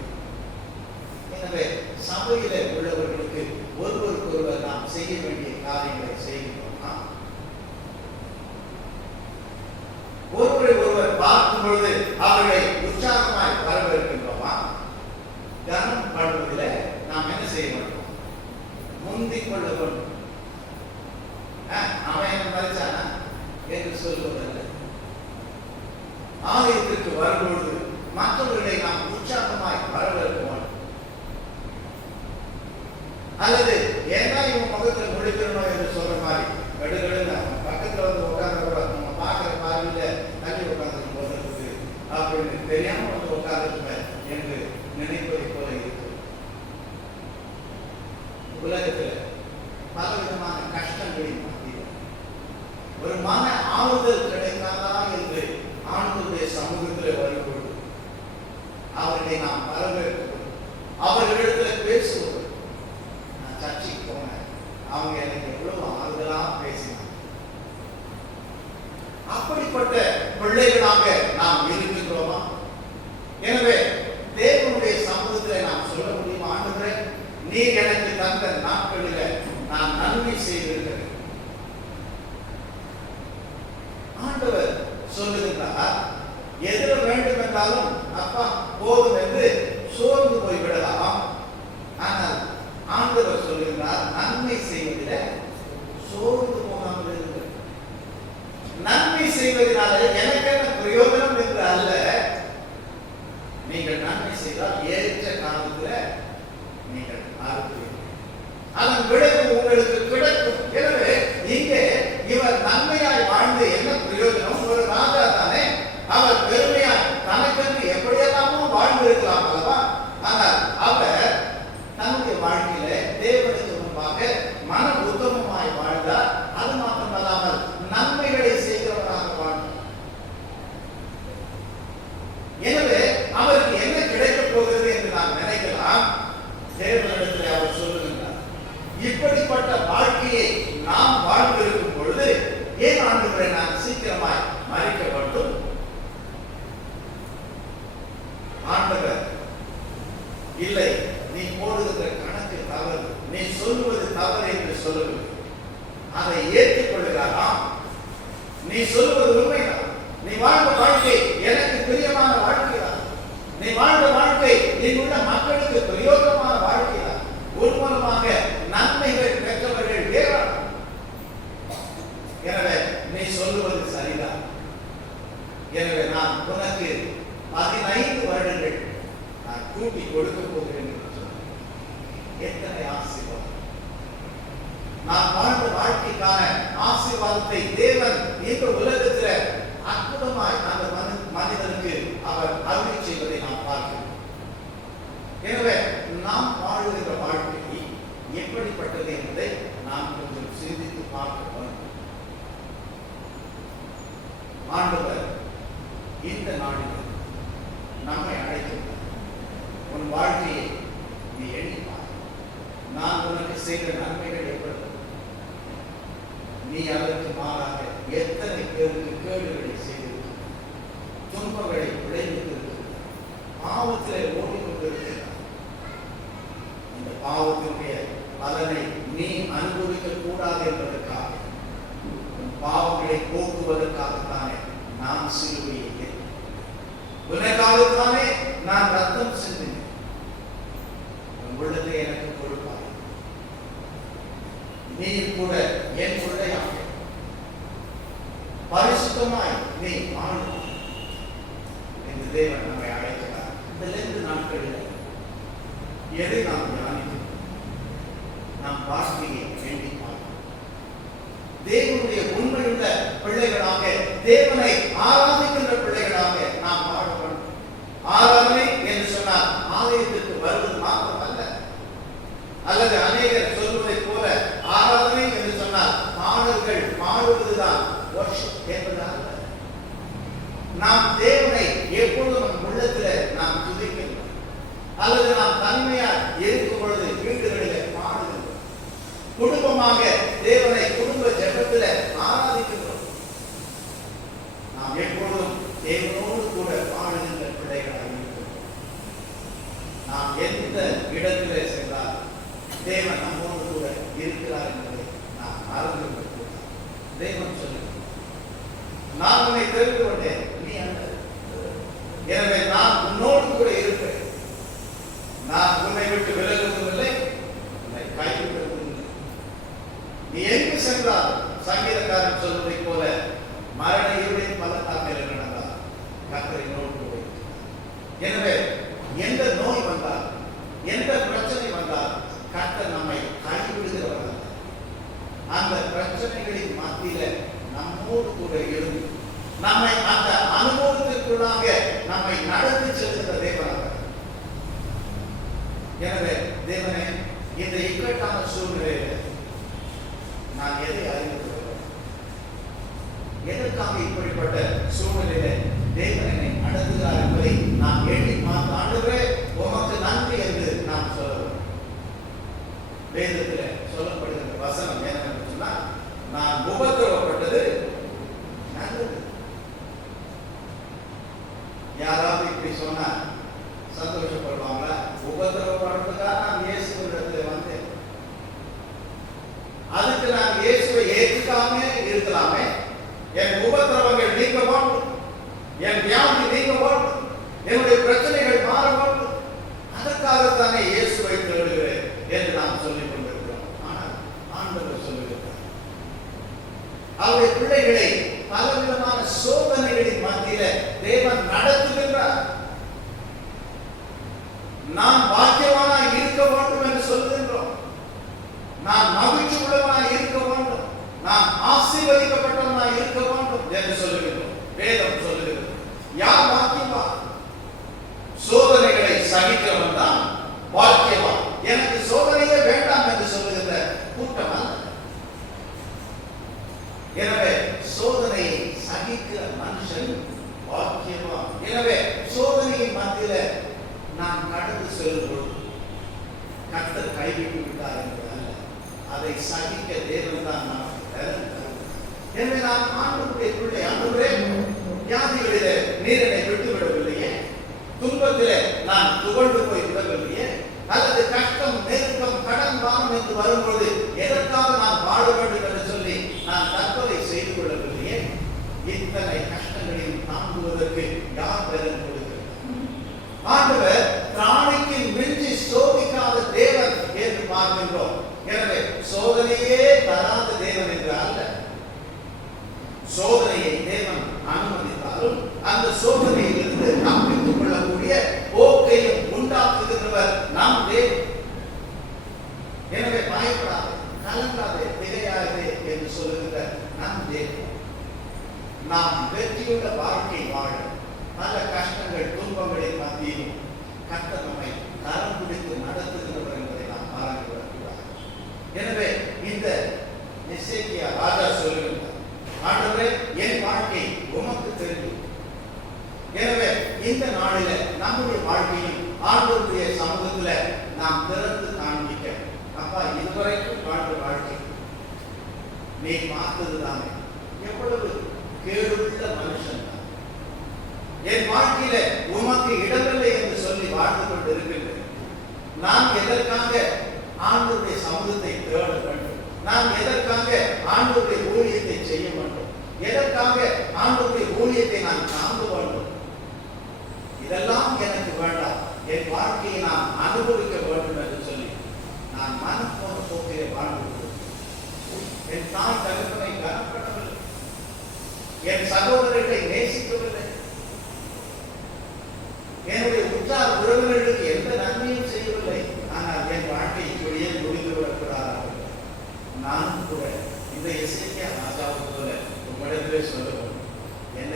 எனவே சபையில உள்ளவர்களுக்கு ஒருவருக்கொருவர் நாம் செய்ய வேண்டிய காரியங்களை செய்கிறோம்னா, ஒருவரை ஒருவர் பார்க்கும் பொழுது அவர்களை உற்சாகமாய் வரவேற்கின்றோமா? கனம் பண்ணுவதில் நாம் என்ன செய்ய மாட்டோம்? முந்திக் கொள்ள வேண்டும். அவன் என்ன மறைச்சானா என்று சொல்வதல்ல. ஆலயத்திற்கு வரும்பொழுது மற்றவர்களை நாம் உற்சாகமாய் வரவேற்க மாட்டோம். அல்லது ஏன்னா இவன் முகத்தில் முடிக்கணும் என்று சொல்ற மாதிரி கடுகடுன்னு பக்கத்துல வந்து உட்கார்ந்து நம்ம பார்க்கிற பார்வையில தள்ளி உட்கார்ந்து போடுறது அப்படின்னு தெரியாம வந்து உட்கார்ந்துருப்பேன் என்று நினைப்பதை போல இருக்கு. உலகத்தில் பலவிதமான கஷ்டங்களின் மத்தியில் ஒரு மன ஆறுதல் கிடைக்காதா என்று ஆண்டவருடைய சமூகத்தில் வரும்போது அவர்களை நாம் வரவேற்கிறோம், அவர்களிடத்தில் பேசுவோம். நான் சர்ச்சைக்கு போனேன், அவங்க எனக்கு எவ்வளவு ஆறுதலா பேசினாங்க. அப்படிப்பட்ட பிள்ளைகளாக நாம் இருக்கின்றோமா? எனவே தேவனுடைய சமூகத்தில் நாம் சொல்ல முடியுமா? ஆண்டவரே, நீர் எனக்கு தந்த நாட்களில் நான் நன்மை செய்திருக்கிறேன். ஆண்டவர் சொல்லுகின்றார், எதிர வேண்டும் என்றாலும் அப்பா போதும் என்று சோர்ந்து போய்விடலாம். ஆனால் ஆண்டவர் சொல்லுகின்றார், நன்மை செய்வதில் சோர்ந்து போகாமல் இருக்கிறது. நன்மை செய்வதனால எனக்கு என்ன பிரயோஜனம் என்று அல்ல, நீங்கள் நன்மை செய்தால் ஏற்ற காலத்தில் நீங்கள் ஆரம்பிப்பீர்கள், அதன் விளைவு உங்களுக்கு கிடைக்கும். எனவே இங்கே இவர் நன்மையாய் வாழ்ந்து என்ன பிரயோஜனம்? ஒரு ராஜா தானே, அவர் பெருமையாய் தனக்கென்று எப்படியெல்லாமோ வாழ்ந்து இருக்கலாம் அல்லவா? ஆனால் அவர் தன்னுடைய வாழ்க்கையில தேவனுக்கு முன்பாக மன உத்தமமாய் வாழ்ந்தார். அது மாத்திரமல்லாமல் நன்மைகளை செய்கிறவராக வாழ்ந்தார். எனவே அவருக்கு என்ன கிடைக்கப் போகிறது என்று நாம் நினைக்கலாம். தேவனிடத்தில் அவர் சொல்லுகின்றார், இப்படிப்பட்ட வாழ்க்கையை நாம் வாழ்ந்திருக்கும் பொழுது ஏன் ஆண்டவரை நான் சீக்கிரமாய் மறிக்க வேண்டும்? ஆண்டவர் இல்லை, நீ போடுகிற கணக்கு தவறு, நீ சொல்லுவது தவறு என்று சொல்லவில்லை. அதை ஏற்றுக்கொள்கிறாராம். நீ சொல்லுவது உண்மைதான், நீ வாழ்ந்த வாழ்க்கை எனக்கு பிரியமான வாழ்க்கை தான், நீ வாழ்ந்த வாழ்க்கை நீ உள்ள மக்களுக்கு பிரயோஜனமான வாழ்க்கை தான், உன் மூலமாக நன்மைகள் பெற்றவர்கள் ஏராளம். எனவே நீ சொல்லுவது சரிதான். எனவே நான் உனக்கு 15 வருடங்கள் நான் கூட்டி கொடுக்க போகிறேன் என்று சொன்னேன். எத்தனை ஆசீர்வாதம்! நான் வாழ்ந்த வாழ்க்கைக்கான ஆசீர்வாதத்தை தேவன் இந்த உலகத்தில் அற்புதமாய் அந்த மனிதனுக்கு அவர் அருளி செய்வதை நாம் பார்க்கிறோம். எனவே நாம் வாழுகிற வாழ்க்கை எப்படிப்பட்டது என்பதை நாம் கொஞ்சம் சிந்தித்து பார்க்க வேண்டும். ஆண்டவர் இந்த நாளில் நம்மை அழைக்கிறார். உன் வாழ்க்கையை நீ எண்ணிப்பார். நான் உனக்கு செய்த நன்மைகள் எப்படி? நீ அதற்கு மாறாக எத்தனை பேருக்கு கேடுகளை செய்திருக்கிறார், துன்பங்களை விளைவித்திருக்கிறார், பாவத்திலே ஓடிக்கொண்டிருக்கிறார். இந்த பாவத்தினுடைய பலனை நீ அனுபவிக்க கூடாது என்பதற்காக, பாவங்களை போக்குவதற்காகத்தானே நான் சிலுவையை ஏற்றேன், உனக்காகத்தானே நான் ரத்தம் சிந்தினேன். உன் உள்ளத்தை எனக்கு கொடுப்பாய், நீ கூட என் பிள்ளையாக பரிசுத்தமாய் நீ வாழ என்று தேவன் நம்மை அழைக்கிறார். இந்த 2 நாட்களில் எதை நாம் தியானிக்கிறோம்? நாம் வாழ்க்கையை வேண்டி பார்க்கிறோம். தேவனுடைய உண்மையுள்ள பிள்ளைகளாக, தேவனை ஆராதிக்கின்ற பிள்ளைகளாக நாம் வாழ வேண்டும். ஆராதனை என்று சொன்னால் ஆலயத்திற்கு வருவது மாத்திரமல்ல, அல்லது அநேகர் சொல்வதை போல ஆராதனை என்று சொன்னால் பாடல்கள் பாடுவதுதான் வொர்ஷிப் என்பதாக. நாம் தேவனை எப்பொழுதும் நம் உள்ளத்தில் நாம் துதிக்கின்றோம், அல்லது நாம் தனிமையாக இருக்கும் பொழுது வீடுகளிலே பாடுகின்றோம், குடும்பமாக தேவனை குடும்ப ஜெபத்தில் ஆராதிக்கின்றோம். நாம் எப்பொழுதும் தேவனோடு கூட பாடுகின்ற பிள்ளைகளாக இருக்கிறோம். நாம் எந்த இடத்திலே சென்றால் தேவன் நம்மோடு கூட இருக்கிறார் என்பதை நாம் அறிந்து கொள்கிறோம். தேவன் சொல்லுகிறார், நான் உன்னை தெரிந்து கொண்டேன், நீ அல்ல, எனவே நான் உன்னோடு கூட இருப்பேன், நான் உன்னை விட்டு விலகுவதும் இல்லை, உன்னை கைவிடுவதும் இல்லை. நீ எங்கு சென்றால் சங்கீதக்காரன் சொல்வதை போல மரண இருளின் பள்ளத்தாக்கில் நடந்தால் கர்த்தர் என்னோடு கூட இருக்கிறார். எனவே எந்த நோய் வந்தால், எந்த பிரச்சனை வந்தால் கர்த்தர் நம்மை கைவிடுகிறவர். அந்த பிரச்சனைகளின் மத்தியில நம்மோடு கூட இருந்து நம்மை அந்த அனுபவத்திற்குள்ளாக நம்மை நடத்தி செல்கிற தேவனாக. எனவே தேவனே, இந்த இக்கட்டான சூழ்நிலையில நான் எதை அறிந்து கொள்கிறேன்? எதற்காக இப்படிப்பட்ட சூழ்நிலையில தேவனை நடத்துகிறார் என்பதை நாம் எண்ணி பார்த்து, ஆண்டவரே உமக்கு நன்றி என்று நாம் சொல்ல வேண்டும். வேதத்தில் சொல்லப்படுகிற வசனம் என்னவென்று சொன்னால், நான் உபத்திரவப்பட்டது நல்லது. யாராவது இப்படி சொன்னா சந்தோஷப்படுவாங்களா? உபத்திரவப்படுறதுக்காக நான் இயேசுவிடத்தில் வந்தேன், அதுக்கு நான் இயேசுவை ஏற்றுக்காம இருக்கலாமே, என் உபத்திரவங்கள் நீங்க வேண்டும், என் வியாதி நீங்க வேண்டும், என்னுடைய பிரச்சனைகள் மாற வேண்டும், அதற்காகத்தானே இயேசுவை தேடுகிறேன் என்று நாம் சொல்லிக் கொண்டிருக்கிறோம். ஆனால் ஆண்டவர் சொல்லுகிறார், அவருடைய பிள்ளைகளை பலவிதமான சோதனைகளின் மத்தியில தேவன் நடத்துகின்றார். நாம் பாக்கியவானாய் இருக்க வேண்டும் என்று சொல்லுகின்றோம், நாம் மகிழ்ச்சி உள்ளவனாய் இருக்க வேண்டும், நாம் ஆசீர்வதிக்கப்பட்டவனாய் இருக்க வேண்டும் என்று சொல்லுகின்றோம். வேதம் சொல்லுகிறது, யார் பாக்கியவான்? சோதனைகளை சகிக்கிறவன் தான் பாக்கியவான். எனக்கு சோதனையே வேண்டாம் என்று சொல்லுகின்ற கூட்டம் அல்ல. எனவே சோதனையை சகிக்கிற மனுஷன் பாக்கியவான். எனவே சோதனையின் மத்தியில நாம் கடந்து செல்லும்போது கர்த்தர் கைவிட்டு விட்டார் என்பது அல்ல, அதை சகிக்க தேவன் தான் நமக்கு தருகிறார். எனவே நாம் ஆண்டவருடைய பிள்ளை. ஆண்டவரே, வியாதிகளிலே நீர் என்னை விட்டு விடவில்லையே, துன்பத்திலே நான் துவண்டு போய் விடவில்லையே, அல்லது கஷ்டம், நெருக்கம், கடன் வாங்கும் என்று வரும்போது எதற்காக நான் வாழ வேண்டும் என்று சொல்லி நான் தற்கொலை செய்து கொள்ளவில்லையே, இத்தனை கஷ்டங்களையும் தாங்குவதற்கு யார் பலன் கொடுக்கிறார்? ஆண்டவர் பிராணிக்கு மிஞ்சி சோதிக்காத தேவன் என்று பார்க்கின்றோம். எனவே சோதனையே தராத தேவன் என்று அல்ல, சோதனையை தேவன் அனுமதித்தாலும் அந்த சோதனையில் இருந்து தப்பித்துக் கொள்ளக்கூடிய போக்கையும் உண்டாக்குகின்றவர் நம் தேவன். எனவே பயப்படாதே, கலங்காதே, திகையாதே என்று சொல்லுகின்ற நம் தேவன். நாம் வெற்றியுள்ள வாழ்க்கை வாழ பல கஷ்டங்கள், துன்பங்களின் மத்தியிலும் கர்த்தர் நம்மை கரம் பிடித்து நடத்துகிறவர் என்பதை நாம் பாராட்டுகிறார். எனவே இந்த எசேக்கியா ராஜா சொல்லுகின்றார், ஆண்டவரே, என் வாழ்க்கை உமக்கு தெரியும். எனவே இந்த நாளில நம்முடைய வாழ்க்கையும் ஆண்டவருடைய சமூகத்துல நாம் திறந்து காண்பிக்க, அப்பா, இதுவரைக்கும் வாழ்ந்த வாழ்க்கை நீ பார்த்தது தானே, எவ்வளவு கேடுள்ள மனுஷன் தான், என் வாழ்க்கையில உமக்கு இடமில்லை என்று சொல்லி வாழ்ந்து கொண்டு இருக்கின்றேன். நான் எதற்காக ஆண்டவருடைய சமூகத்தை தேட வேண்டும்? நான் எதற்காக ஆண்டவருடைய ஊழியத்தை செய்ய வேண்டும்? எதற்காக ஆண்டவருடைய ஊழியத்தை நான் தாங்க வேண்டும்? இதெல்லாம் எனக்கு வேண்டாம், என் வாழ்க்கையை நான் அனுபவிக்க வேண்டும் என்று சொல்லி நான் மனம் போன போக்கிலே வாழ்ந்து என் தாய் தகப்பனை கனப்படவில்லை, என் சகோதரர்களை நேசிக்கவில்லை, என்னுடைய உற்றார் உறவினர்களுக்கு எந்த நன்மையும் செய்யவில்லை.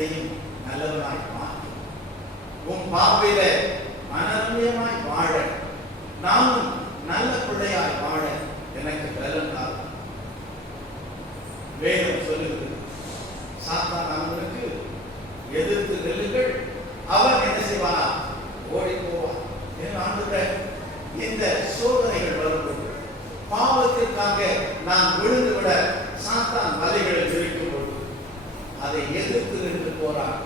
என்னையும் நல்லவனாய் மாற்றும். உன் பார்வையில மனரம்யமாய் வாழ, நானும் நல்ல பிள்ளையாய் வாழ எனக்கு பலன் தாரும். வேதம் சொல்லுகிறது, சாத்தான் அவனுக்கு எதிர்த்து நெல்லுங்கள், அவன் என்ன செய்வானா? ஓடி போவான். என் ஆண்டவரே, இந்த சோதனைகள் வரும்போது பாவத்திற்காக நான் விழுந்து விட சாத்தான் வலைகளை விரிக்கும் போது அதை எதிர்த்து நின்று போறான்.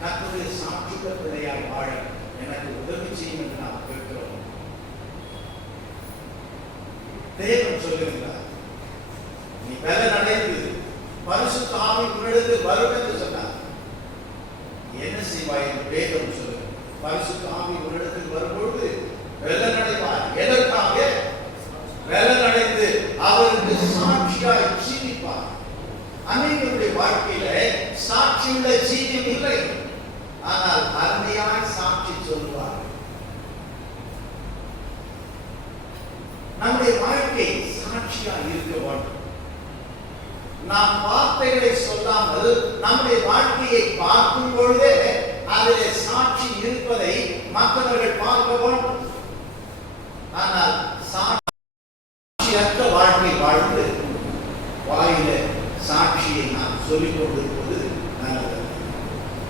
கர்த்தருடைய சாட்சியுள்ள பிள்ளையாய் வாழ எனக்கு உதவி செய்யும் என்று நாம் கேட்கிறோம். தேவன் சொல்லுகிறார், நீ பலன் அடைந்து பரிசுத்த ஆவி உன்னிடத்தில் வரும் என்று சொன்னார். என்ன செய்வாய் என்று வேதம் சொல்லுங்க. பரிசுத்த ஆவி உன்னிடத்தில் வரும்பொழுது பலன் அடைவாய். எதற்காக? பலன் அடைந்து அவருக்கு சாட்சியாய் ஜீவிப்பார். அநேகருடைய வாழ்க்கையில சாட்சியுள்ள ஜீவியம் இல்லை, ஆனால் அருமையாய் சாட்சி சொல்லுவார். நம்முடைய வாழ்க்கை சாட்சியாய் இருக்க வேண்டும். நாம் வார்த்தைகளை சொல்லாமல் நம்முடைய வாழ்க்கையை பார்க்கும் பொழுதே அதிலே சாட்சி இருப்பதை மற்றவர்கள் பார்க்க வேண்டும். ஆனால் சாட்சியற்ற வாழ்க்கை வாழ்ந்து வாயில சாட்சியை நாம் சொல்லிக் கொண்டிருப்பது நல்லது.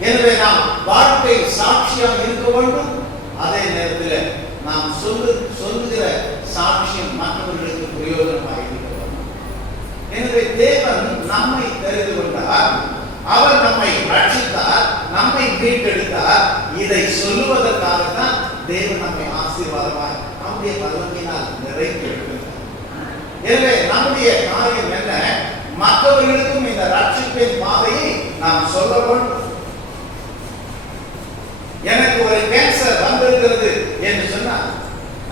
எனவே நாம் வாழ்க்கை சாட்சியாக இருக்க வேண்டும். அதே நேரத்தில் நாம் சொல்லுகிற சாட்சியம் மற்றவர்களுக்கு பிரயோஜனமாக இருக்க வேண்டும். எனவே தேவன் நம்மை தெரிந்து கொண்டார், அவர் நம்மை ரட்சித்தார், நம்மை மீட்டெடுத்தார். இதை சொல்லுவதற்காகத்தான் தேவன் நம்மை ஆசீர்வாதமாய் நம்முடைய பலத்தினால் நிறைவேற்றி எடுக்கிறார். எனவே நம்முடைய காரியம் என்ன? மற்றவர்களுக்கும் இந்த ரட்சிப்பின் பாதையை நாம் சொல்ல வேண்டும். எனக்கு ஒரு கேன்சர் வந்திருக்கிறது என்று சொன்னால்,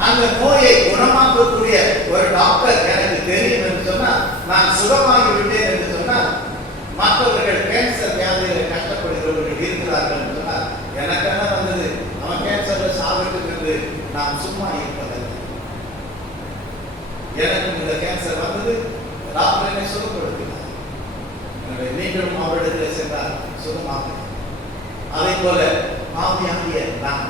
அந்த நோயை குணமாக்கக்கூடிய ஒரு டாக்டர் எனக்கு தெரியும் என்று சொன்னால், நான் சுகமாகி விட்டேன் என்று சொன்னால், மற்றவர்கள் கேன்சர் வியாதியில் கஷ்டப்படுகிறவர்கள் இருக்கிறார்கள் என்று சொன்னால், எனக்கு என்ன வந்தது, அவன் கேன்சர்ல சாப்பிட்டு என்று நாம் சும்மா இருப்பதில்லை. எனக்கும் இந்த கேன்சர் வந்தது, டாக்டர் என்னை சுகப்படுத்தினார். எனவே நீங்களும் அவரிடத்தில் சென்றால் சுகமாக. அதே போல பாவியாகிய நான்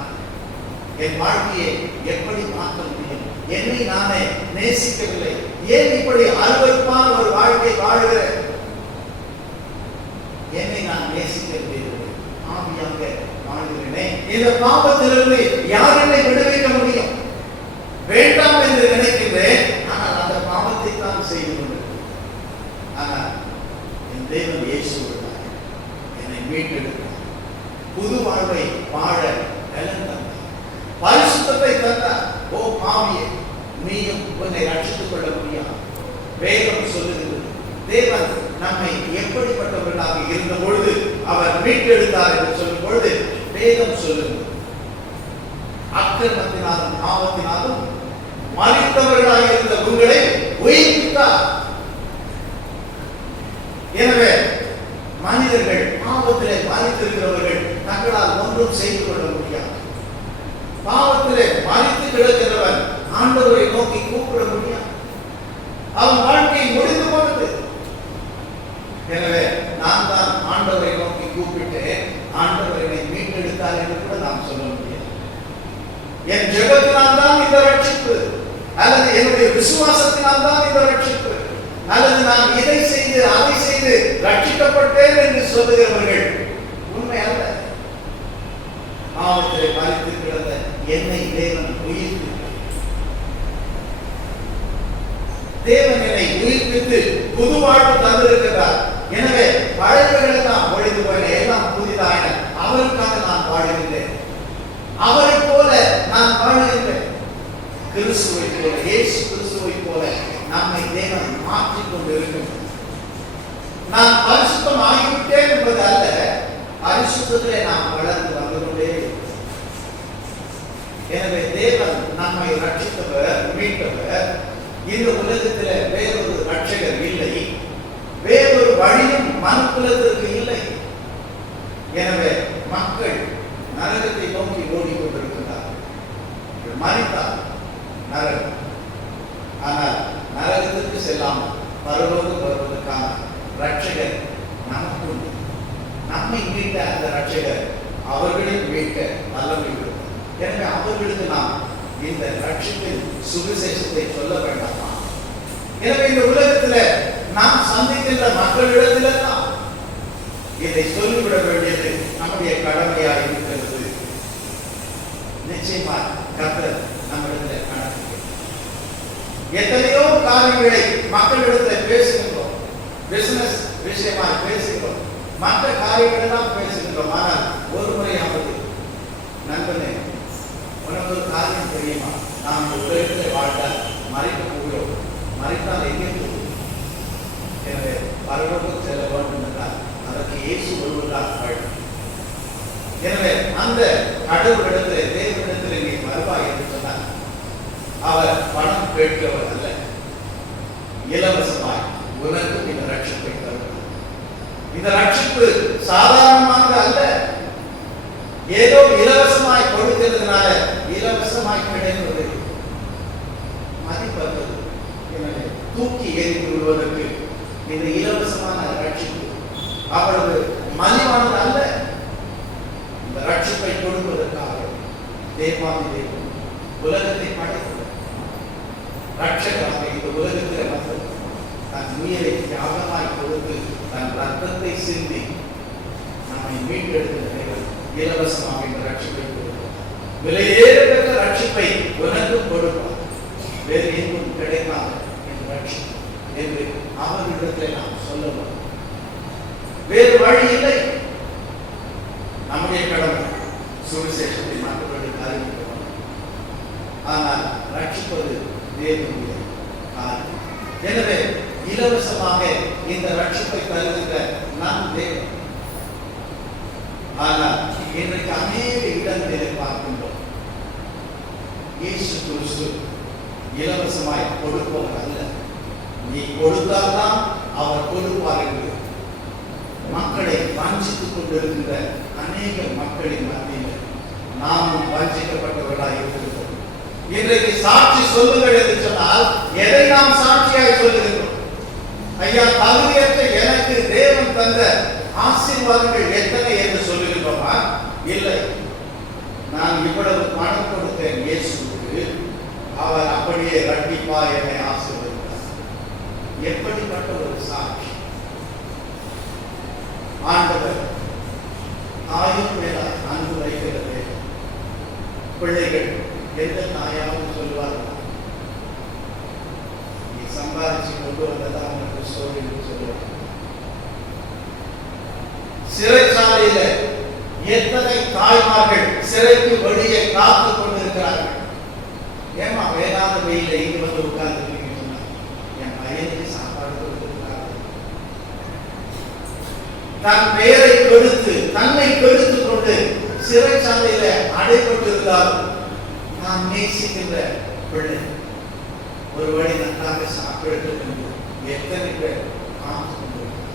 என் வாழ்க்கையை எப்படி மாற்ற முடியும்? என்னை நானே நேசிக்கவில்லை, ஏன் இப்படி அருவருப்பான ஒரு வாழ்க்கை வாழ்கிறேன்? என்னை நான் நேசிக்கவில்லை, பாவியாக வாழ்கிறேனே. இந்த பாவத்திலிருந்து யார் என்னை விடுவிக்க முடியும்? வேண்டாம் என்று நினைக்கிறேன், ஆனால் அந்த பாவத்தை தான் செய்து கொண்டிருக்கிறேன். ஆனால் என் தேவன் இயேசு என்னை மீட்டெடுக்கிறார், புது வாழ்வை வாழ பலன் தந்தார், பரிசுத்தத்தை தந்தார். ஓ பாவியே, நீயும் உன்னை ரட்சித்துக் கொள்ள முடியாது. வேதம் சொல்லுகிறது, தேவன் நம்மை எப்படிப்பட்டவர்களாக இருந்த பொழுது அவர் மீட்டெடுத்தார் என்று சொல்லும் பொழுது வேதம் சொல்லுகிறது, அக்கிரமத்தினாலும் பாவத்தினாலும் மரித்தவர்களாக இருந்த உங்களை உயிர்ப்பித்தார். எனவே மனிதர்கள் பாவத்திலே மரித்திருக்கிறவர்கள் தங்களால் ஒன்றும் செய்து கொள்ள முடியாது. பாவத்திலே மரித்து கிடக்கிறவன் ஆண்டவரை நோக்கி கூப்பிட முடியாது, அவன் வாழ்க்கை முடிந்து போனது. எனவே நான் தான் ஆண்டவரை நோக்கி கூப்பிட்டு ஆண்டவரை மீட்டெடுத்தார் என்று கூட நாம் சொல்ல முடியாது. என் ஜெபத்தினால் தான் இந்த ரட்சிப்பு, அல்லது என்னுடைய விசுவாசத்தினால் தான் இந்த ரட்சிப்பு, அல்லது நான் இதை செய்து அதை செய்து ரட்சிக்கப்பட்டேன் என்று சொல்லுகிறவர்கள் உண்மை அல்ல. பாவத்திலே மரித்து கிடந்த என்னை தேவன் உயிர்ப்பித்தார். தேவன் என்னை உயிர்ப்பித்து புது வாழ்வு தந்திருக்கிறார். எனவே பழையவைகள் எல்லாம் ஒழிந்து போயின, எல்லாம் புதிதாயின. அவருக்காக நான் வாழுகின்றேன், அவரை போல நான் வாழுகின்றேன். கிறிஸ்துவை போல, இயேசு கிறிஸ்துவை போல நம்மை தேவன் மாற்றிக் கொண்டிருக்கின்றார். நான் பரிசுத்தம் ஆகிவிட்டேன் என்பது அல்ல, பரிசுத்தத்திலே நாம் வளர்ந்து வந்து கொண்டே. எனவே தேவன் நம்மை ரட்சித்தவர், மீட்டவர். இந்த உலகத்திலே வேறொரு ரட்சகர் இல்லை, வேறொரு வழியும் மனுக்குலத்திற்கு இல்லை. எனவே மக்கள் நரகத்தை நோக்கி ஓடிக்கொண்டிருக்கிறார்கள். மரித்தார் நரகம், ஆனால் நரகத்திற்கு செல்லாமல் பரலோகம் வருவதற்கான ரட்சகர் நமக்கு உண்டு. நம்மை மீட்ட அந்த ரட்சகர் அவர்களையும் மீட்க வல்லமை உள்ளவர். எனவே அவர்களுக்கு நாம் இந்த ரட்சிப்பின் சுவிசேஷத்தை சொல்ல வேண்டாமா? எனவே இந்த உலகத்துல நாம் சந்திக்கின்ற மக்களிடத்திலெல்லாம் இதை சொல்லிவிட வேண்டியது நம்முடைய கடமையாக இருக்கிறது. நிச்சயமா கர்த்தர் நம்மிடத்தில் கணக்கு எத்தனையோ காரியங்களை மக்களிடத்தில் பேசுகின்றோம், பிசினஸ் விஷயமாக பேசுகிறோம், மற்ற காரியங்கள் எல்லாம் பேசுகின்றோம். ஆனால் ஒரு முறையாவது நண்பனே, உனக்கு ஒரு காரியம் தெரியுமா? நாம் உலகத்தில் வாழ்ந்தால் மறைக்க போகிறோம், மறைத்தால் எங்கே போகும்? எனவே பரலோகம் செல்ல வேண்டும் என்றால் அதற்கு இயேசு ஒருவர்தான் வழி. எனவே அந்த கடவுளிடத்தில் தேவனிடத்தில் நீ வருவாய் என்று சொன்னார். அவர் பணம் கேட்கிறவர் அல்ல, இலவசமாய் உனக்கு இந்த ரட்சிப்பை தருவார். இந்த ரட்சிப்பு சாதாரணமானது அல்ல. ஏதோ இலவசமாய் கொடுக்கிறதுனால இலவசமாய் கிடைப்பது மதிப்பது. எனவே தூக்கி எறிந்து விடுவதற்கு இந்த இலவசமான ரட்சிப்பு அவ்வளவு மலிவானது அல்ல. இந்த ரட்சிப்பை கொடுப்பதற்காக தேவாதி தேவன் உலகத்தை படைத்தவர். ரட்சகராக இந்த உலகத்தில் வந்து தன் உயிரை தியாகமாய் கொடுத்து தன் ரத்தத்தை சிந்தி நம்மை மீட்டெடுக்கிற தேவன் இலவசமாக இந்த ரட்சிப்பை கொடுப்பார். விலையேறப்பட்ட ரட்சிப்பை உனக்கு கொடுப்பார். வேறு எங்கும் கிடைக்காத இந்த ரட்சிப்பு என்று அவர்களிடத்தில் நாம் சொல்லலாம். வேறு வழி இல்லை. நம்முடைய கடமை சுவிசேஷத்தை மற்றவர்களுக்கு அறிவிக்கிறோம். ஆனால் ரட்சிப்பது தேவனுடைய காரியம். எனவே இலவசமாக இந்த ரட்சிப்பை தருகின்ற நாம் தேவன். ஆனால் இன்றைக்கு அநேக இடங்களில் பார்க்கின்றோம், இயேசு கிறிஸ்து இலவசமாய் கொடுப்பவர் அல்ல. நீ கொடுத்தால்தான் அவர் கொடுப்பார் என்று மக்களை வஞ்சித்துக் கொண்டிருக்கின்ற அநேக மக்களின் மத்தியில் நாமும் வஞ்சிக்கப்பட்டவர்களாக இருக்கிறோம். இன்றைக்கு சாட்சி சொல்லுங்கள் என்று சொன்னால் எதை நாம் சாட்சியாய் சொல்லுகின்றோம்? ஐயா, தகுதியற்ற எனக்கு தேவன் தந்த ஆசீர்வாதங்கள் எத்தனை என்று சொல்லுகின்றோமா? இல்லை, நான் இவ்வளவு பணம் கொடுத்தேன் இயேசுவுக்கு, அவர் அப்படியே இரட்டிப்பா என்னை ஆசீர்வதித்தார். எப்படிப்பட்ட ஒரு சாட்சி! ஆண்டவர் தாயும் மேல அன்பு வைக்கிறது. பிள்ளைகள் எந்த தாயாவது சொல்லுவார்கள், நீ சம்பாதிச்சு கொண்டு வந்ததா உனக்கு சோறு என்று சொல்லுவார்கள். சிறைச்சாலையில எத்தனை தாய்மார்கள் சிறைக்கு வெளியே காத்து கொண்டிருக்கிறார்கள். ஏமா வேளாண் வெயில இங்கு வந்து உட்கார்ந்து என் பையனுக்கு சாப்பாடு கொடுத்திருக்கிறார்கள். தன் பெயரை கெடுத்து தன்னை கெடுத்துக் கொண்டு சிறைச்சாலையில அடைபட்டிருந்தால் நாம் நேசிக்கின்ற பிள்ளை ஒரு வழி நன்றாக சாப்பிட்டு எத்தனை பேர் காத்து கொண்டிருக்கிறார்.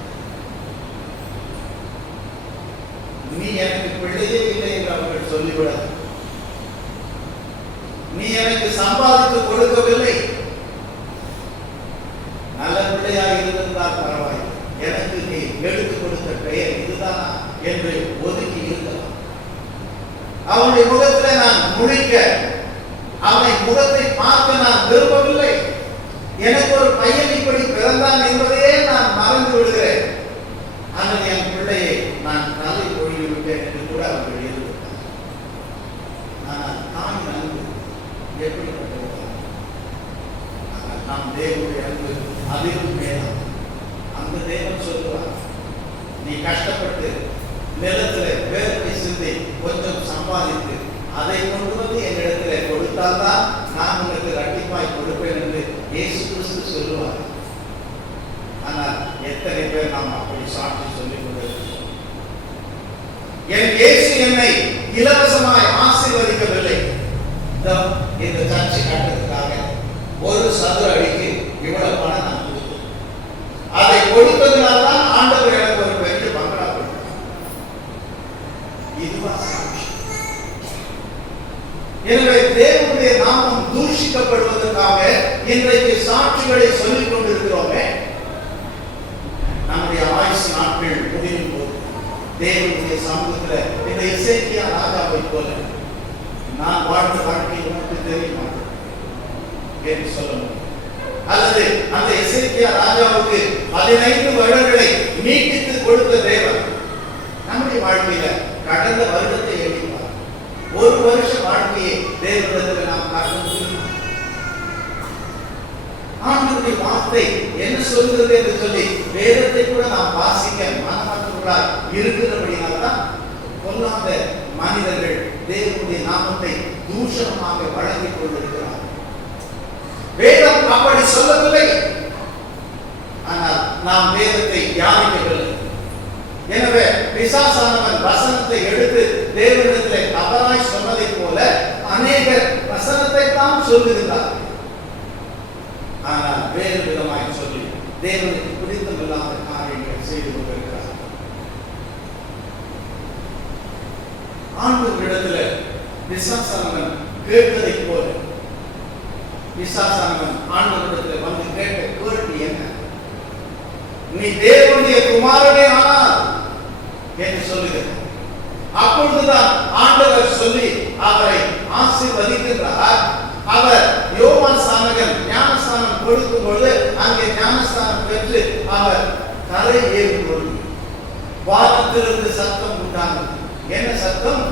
நீ எனக்கு பிள்ளையே இல்லை என்று அவர்கள் சொல்லிவிடாது. நீ எனக்கு சம்பாதித்து கொடுக்கவில்லை, நல்ல பிள்ளையாக இருந்திருந்தால் பரவாயில்லை, எனக்கு நீ எடுத்து கொடுத்த பெயர் இதுதானா என்று ஒதுக்கி இருக்கலாம். அவனுடைய முகத்தில் நான் முழிக்க, அவனை முகத்தை பார்க்க நான் விரும்பவில்லை. எனக்கு ஒரு பையன் இப்படி பிறந்தான் என்பதையே நான் மறந்து விடுகிறேன். ஆனால் என் பிள்ளையை நான் தலை ஒழுங்கி விட்டேன் என்று கூட அவர்கள் எழுதுகிறார். ஆனால் தான் அன்பு எப்படிப்பட்டது? ஆனால் நாம் தேவனுடைய அன்பு அதிலும் மேலும். அந்த தேவன் சொல்லுவார், நீ கஷ்டப்பட்டு நிலத்தில் வேர்வை சிந்தி கொஞ்சம் சம்பாதித்து அதை கொண்டு வந்து என்னிடத்தில் கொடுத்தால்தான் நான் உங்களுக்கு இரட்டிப்பாய் கொடுப்பேன் என்று இயேசு கிறிஸ்து சொல்லுவார். ஆனால் எத்தனை பேர் நாம் அப்படி சாட்சி சொல்லிக் கொண்டிருக்கிறோம்? என் இயேசு என்னை இலவசமாய் ஆசீர்வதிக்கவில்லை. இந்த சர்ச்சை கட்டத்துக்காக ஒரு சதுர அடிக்கு இவ்வளவு பணம் நான் கொடுத்தேன். அதை கொடுத்ததுனால்தான் ஆண்டவர் எனக்கு ஒரு பெரிய பங்களா கொடுத்தார். இதுதான் சாட்சி. எனவே தேவனுடைய நாமம் தூஷிக்கப்படுவதற்காக இன்றைக்கு சாட்சிகளை சொல்லிக் கொண்டிருக்கிறோமே, நம்முடைய ஆயுசு நாட்கள் முடியும் போது தேவனுடைய சமூகத்துல இந்த எசேக்கியா ராஜாவை போல நான் வாழ்ந்த வாழ்க்கை உனக்கு தெரியுமா என்று சொல்ல முடியும். அல்லது அந்த எசேக்கியா ராஜாவுக்கு 15 வருடங்களை நீட்டித்து கொடுத்த தேவன் நம்முடைய வாழ்க்கையில கடந்த வருடத்தை எண்ணிப்பார். ஒரு வருஷ வாழ்க்கையை தேவனிடத்தில் நாம் காட்ட முடியும். ஆண்டவருடைய வார்த்தை என்ன சொல்கிறது என்று சொல்லி வேதத்தை கூட நாம் வாசிக்க மனமாற்றவர்களாய் இருக்கிறபடினால்தான் பொல்லாத மனிதர்கள் தேவனுடைய நாமத்தை தூஷணமாக வழங்கிக் கொண்டிருக்கிறார். வேதம் அப்படி சொல்லவில்லை, ஆனால் நாம் வேதத்தை தியானிக்கவில்லை. எனவே பிசாசானவன் வசனத்தை எடுத்து தேவனிடத்திலே தவறாய் சொன்னதை போல அநேகர் வசனத்தை தான் சொல்லுகிறார், ஆனால் வேறு விதமாய் சொல்லி தேவனுக்கு பிடித்தமில்லாத காரியங்கள் செய்து கொண்டிருக்கிறார். ஆண்டவரிடத்துல பிசாசானவன் கேட்பதை போல பிசாசானவன் ஆண்டவரிடத்துல வந்து கேட்ட கேள்வி என்ன? நீ தேவனுடைய குமாரனே ஆனால் என்று சொல்லுகிறார். அப்பொழுதுதான் ஆண்டவர் சொல்லி அவரை ஆசீர்வதிக்கின்றார். அவர் யோவான் ஸ்நானகன் ஞானஸ்நானம் கொடுக்கும் பொழுது அங்கே ஞானஸ்நானம் பெற்று அவர் கரை ஏறும் பொழுது வானத்திலிருந்து சத்தம் உண்டானது. என்ன சத்தம்?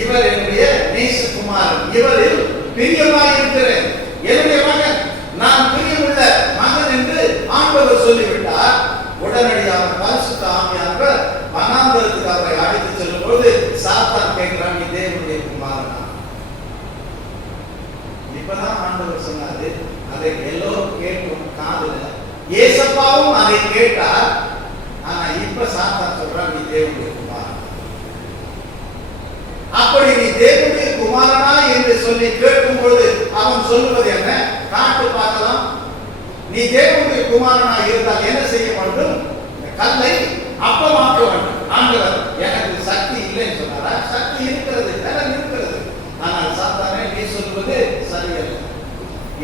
இவர் என்னுடைய நேசகுமாரன், இவரில் பிரியமாயிருக்கிறேன், என்னுடைய மகன், நான் பிரியமுள்ள மகன் என்று ஆண்டவர் சொல்லிவிட்டார். உடனடியாக பரிசுத்த ஆவியானவர் வனாந்தரத்துக்கு அவரை அழைத்து செல்லும் பொழுது சாத்தான் கேட்கிறான், நீ தேவனுடைய குமாரனா? இப்பதான் ஆண்டவர் சொன்னாரு. அதை எல்லோரும் கேட்கும் காதுல ஏசப்பாவும் அதை கேட்டார். ஆனா இப்ப சாத்தான் சொல்றான், நீ தேவனுடைய குமாரன். அப்படி நீ தேவனுடைய குமாரனா என்று சொல்லி கேட்கும் பொழுது அவன் சொல்லுவது என்ன? காட்டு பார்க்கலாம். நீ தேவனுடைய குமாரனா இருந்தால் என்ன செய்ய வேண்டும்? கல்லை அப்பமாக்க வேண்டும். ஆண்டவர் எனக்கு சக்தி இல்லைன்னு சொன்னாரா? சக்தி இருக்கிறது, பலன் இருக்கிறது. ஆனால் சாத்தானே நீ சொல்வது சரியல்ல.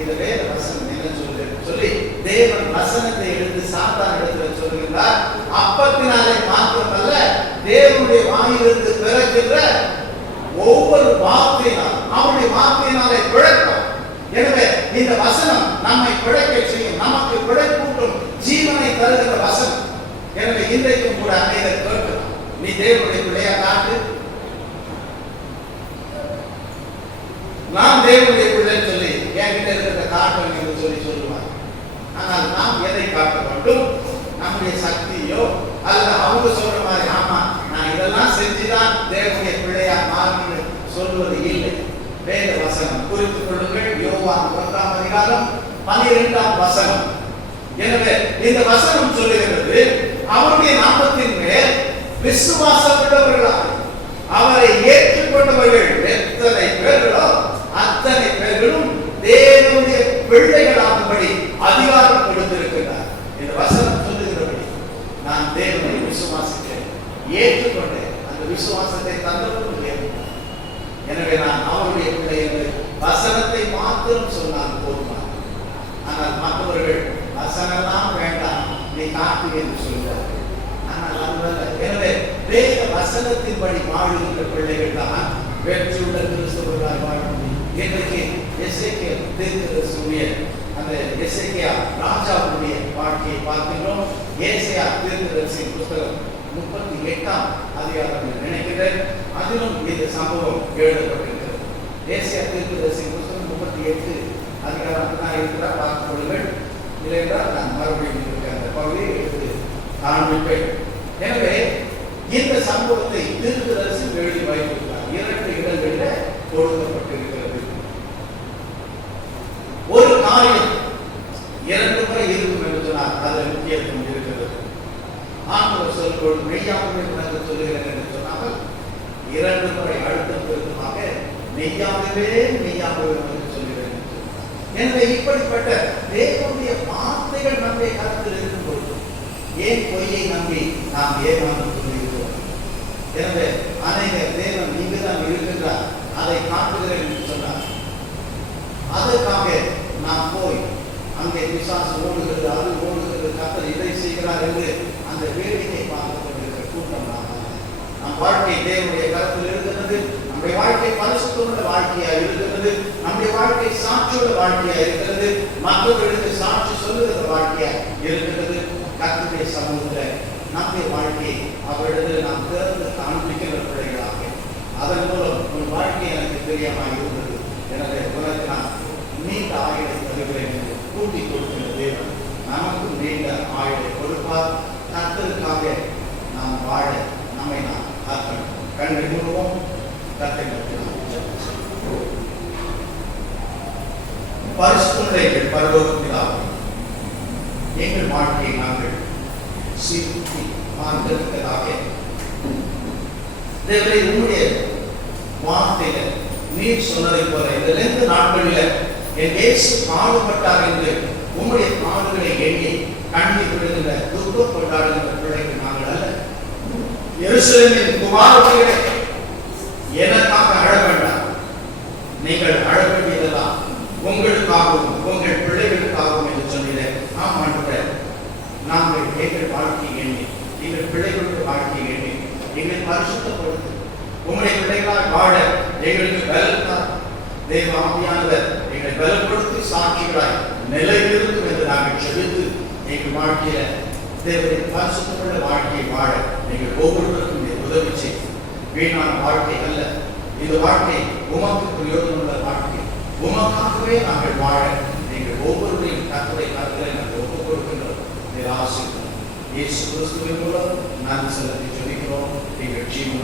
இது வேத வசனம் என்ன சொல்லுது சொல்லி தேவன் வசனத்தை எடுத்து சாத்தான் இடத்துல சொல்லுகிறார். அப்பத்தினாலே மாத்திரமல்ல, தேவனுடைய வாயிலிருந்து பிறக்கின்ற ஒவ்வொரு வார்த்தையினால் அவருடைய வார்த்தையினாலே பிழைக்கும். எனவே இந்த வசனம் நம்மை பிழைக்க செய்யும், நமக்கு பிழைப்பூட்டும் ஜீவனை தருகிற வசனம். எனவே இன்றைக்கும் கூட அநேகர் கேட்கலாம், நீ தேவனுடைய பிள்ளையா காட்டு, நான் தேவனுடைய பிள்ளை சொல்லி என்கிட்ட இருக்கிற காட்டும் என்று சொல்லி சொல்லுவார். ஆனால் நாம் எதை காட்ட வேண்டும்? நம்முடைய சக்தியோ அல்லது அவங்க சொல்ற மாதிரி ஆமா நான் இதெல்லாம் செஞ்சுதான் தேவனுடைய பிள்ளையா மாறினு சொல்வது இல்லை. வேத வசனம் குறித்துக் கொள்ளுங்கள். யோவான் 1ஆம் அதிகாரம் 12ஆம் வசனம். எனவே இந்த வசனம் சொல்லுகிறது, அவருடைய நாமத்தின் மேல் விசுவாசப்பட்டவர்களாக அவரை ஏற்றுக்கொண்டவர்கள் எத்தனை பேர்களோ அத்தனை பேர்களும் தேவனுடைய பிள்ளைகளாகும்படி அதிகாரம் கொடுத்திருக்கிறார். இந்த வசனம் சொல்லுகிறபடி நான் தேவனை விசுவாசித்தேன், ஏற்றுக்கொண்டேன். அந்த விசுவாசத்தை தந்தவர்கள் தேவன். எனவே நான் அவருடைய பிள்ளை என்று வசனத்தை மாத்திரம் சொன்னால் போதுமா. ஆனால் மற்றவர்கள் வசனம்லாம் வேண்டாம், நீ காட்டு என்று சொல்கிறார்கள். ஆனால் அதுவல்ல. எனவே வேத வசனத்தின்படி வாழுகின்ற பிள்ளைகள் தான் வெற்றியுள்ள கிறிஸ்தவர்களாய் வாழ முடியும். இன்றைக்கு எசேக்கியேல் தீர்க்கதரிசியுடைய அந்த எசேக்கியா ராஜாவுடைய வாழ்க்கையை பார்க்கிறோம். ஏசாயா தீர்க்கதரிசி புத்தகம் 38ஆம் அதிகாரம் நினைக்கிறேன், அதிலும் இந்த சம்பவம் எழுதப்பட்டிருக்கிறது. ஏசாயா தீர்க்கதரிசி புத்தகம் 38 அதிகாரம் தான் இருக்கிறா, பார்த்துக் கொள்ளுங்கள். இல்லையென்றால் நான் மறுபடியும் இருக்க அந்த பகுதியை எடுத்து காண்பிப்பேன். எனவே இந்த சம்பவத்தை தீர்க்கதரிசி எழுதி வைத்திருக்கிறார். 2 இடங்களில் கொடுக்கப்பட்டிருக்கிறது. ஒரு காரியம் 2 முறை இருக்கும் என்று சொன்னால் அதில் முக்கியத்துவம் இருக்கிறது. ஆண்டவர் சொல்லும்போது மெய்யாகவே உனக்கு சொல்லுகிறேன் என்று சொன்னாமல் 2 முறை அழுத்தம் திருத்தமாக மெய்யாகவே உனக்கு சொல்லுகிறேன். எனவே இப்படிப்பட்ட தேவனுடைய வார்த்தைகள் நம்முடைய கருத்தில் இருக்கும்போது ஏன் பொய்யை நம்பி நாம் ஏமாந்து கொண்டிருக்கிறோம்? எனவே அநேக தேவன் இங்குதான் இருக்கின்றார், அதை காட்டுகிறேன் என்று சொன்னார். அதற்காக நாம் போய் அங்கே பிசாசு ஓடுகிறது, அது ஓடுகிறது, கர்த்தர் இதை செய்கிறார் என்று அந்த வேடிக்கை பார்த்து கொண்டிருக்கிற கூட்டம் நாம் அல்ல. நம் வாழ்க்கை தேவனுடைய கருத்தில் இருக்கிறது. நம்முடைய வாழ்க்கை பரிசுத்தமுள்ள வாழ்க்கையா இருக்கிறது. நம்முடைய வாழ்க்கை சாட்சியுள்ள வாழ்க்கையா இருக்கிறது. மற்றவர்களுக்கு சாட்சி சொல்லுகிற வாழ்க்கையா இருக்கிறது. கர்த்தருடைய சமூகத்தில் நம்முடைய வாழ்க்கையை அவரிடத்தில் நாம் திறந்து காண்பிக்கிற பிள்ளைகளாக, அதன் மூலம் உன் வாழ்க்கை எனக்கு பிரியமாக இருந்தது, எனவே உனக்கு நான் நீண்ட ஆயுளை தருகிறேன் என்று கூட்டி கொடுக்கிற தேவன் நமக்கும் நீண்ட ஆயுளை கொடுப்பார். கர்த்தருக்காக நாம் வாழ நம்மை நாம் அர்ப்பணிப்போம். கண்கள் மூலமும் கர்த்தரை நோக்கி பரிசுத்தமுள்ள பரலோக பிதாவே, எங்கள் வாழ்க்கையை நாங்கள் சீர்தூக்கி பார்த்திருக்கிறதாக தேவனை உங்களுடைய வார்த்தையில நீர் சொன்னதை போல இந்த 2 நாட்களில் என் இயேசு பாடுபட்டார் என்று உங்களுடைய பாடுகளை எண்ணி கண்ணீர் விடுகின்ற துக்கம் கொண்டாடுகின்ற பிள்ளைக்கு நாங்கள் அல்ல. எருசலேமின் குமாரர்களே, எனக்காக அழ வேண்டாம், நீங்கள் அழ வேண்டியதெல்லாம் உங்களுக்காகவும் உங்கள் பிள்ளைகளுக்காகவும் என்று சொன்னீர்கள். நாம் ஆண்டவரே, நாங்கள் எங்கள் வாழ்க்கையை எண்ணி எங்கள் பிள்ளைகளுடைய வாழ்க்கையை எண்ணி எங்களை பரிசுத்தப்படுத்தி உங்களுடைய பிள்ளைகளால் வாழ எங்களுக்கு பலத்தார். தேவ ஆவியானவர் எங்களை பலப்படுத்தி சாட்சிகளாய் நிலைநிறுத்தும் என்று நாங்கள் செபித்து எங்கள் வாழ்க்கையில தேவனை பரிசுத்தமுள்ள வாழ்க்கையை வாழ நீங்கள் ஒவ்வொருவருக்கும் உதவி செய்து, வீணான வாழ்க்கை அல்ல, இந்த வாழ்க்கை உமக்கு பிரயோஜனமுள்ள வாழ்க்கை, உமக்காகவே நாங்கள் வாழ நீங்கள் ஒவ்வொருவரையும் கர்த்தருடைய கரத்திலே நாங்கள் ஒப்புக் கொடுக்கின்றோம். ஆசீர்வாதம் இயேசு கிறிஸ்துவின் மூலம் நன்றி செலுத்தி ஜெபிக்கிறோம் எங்கள் ஜீவன்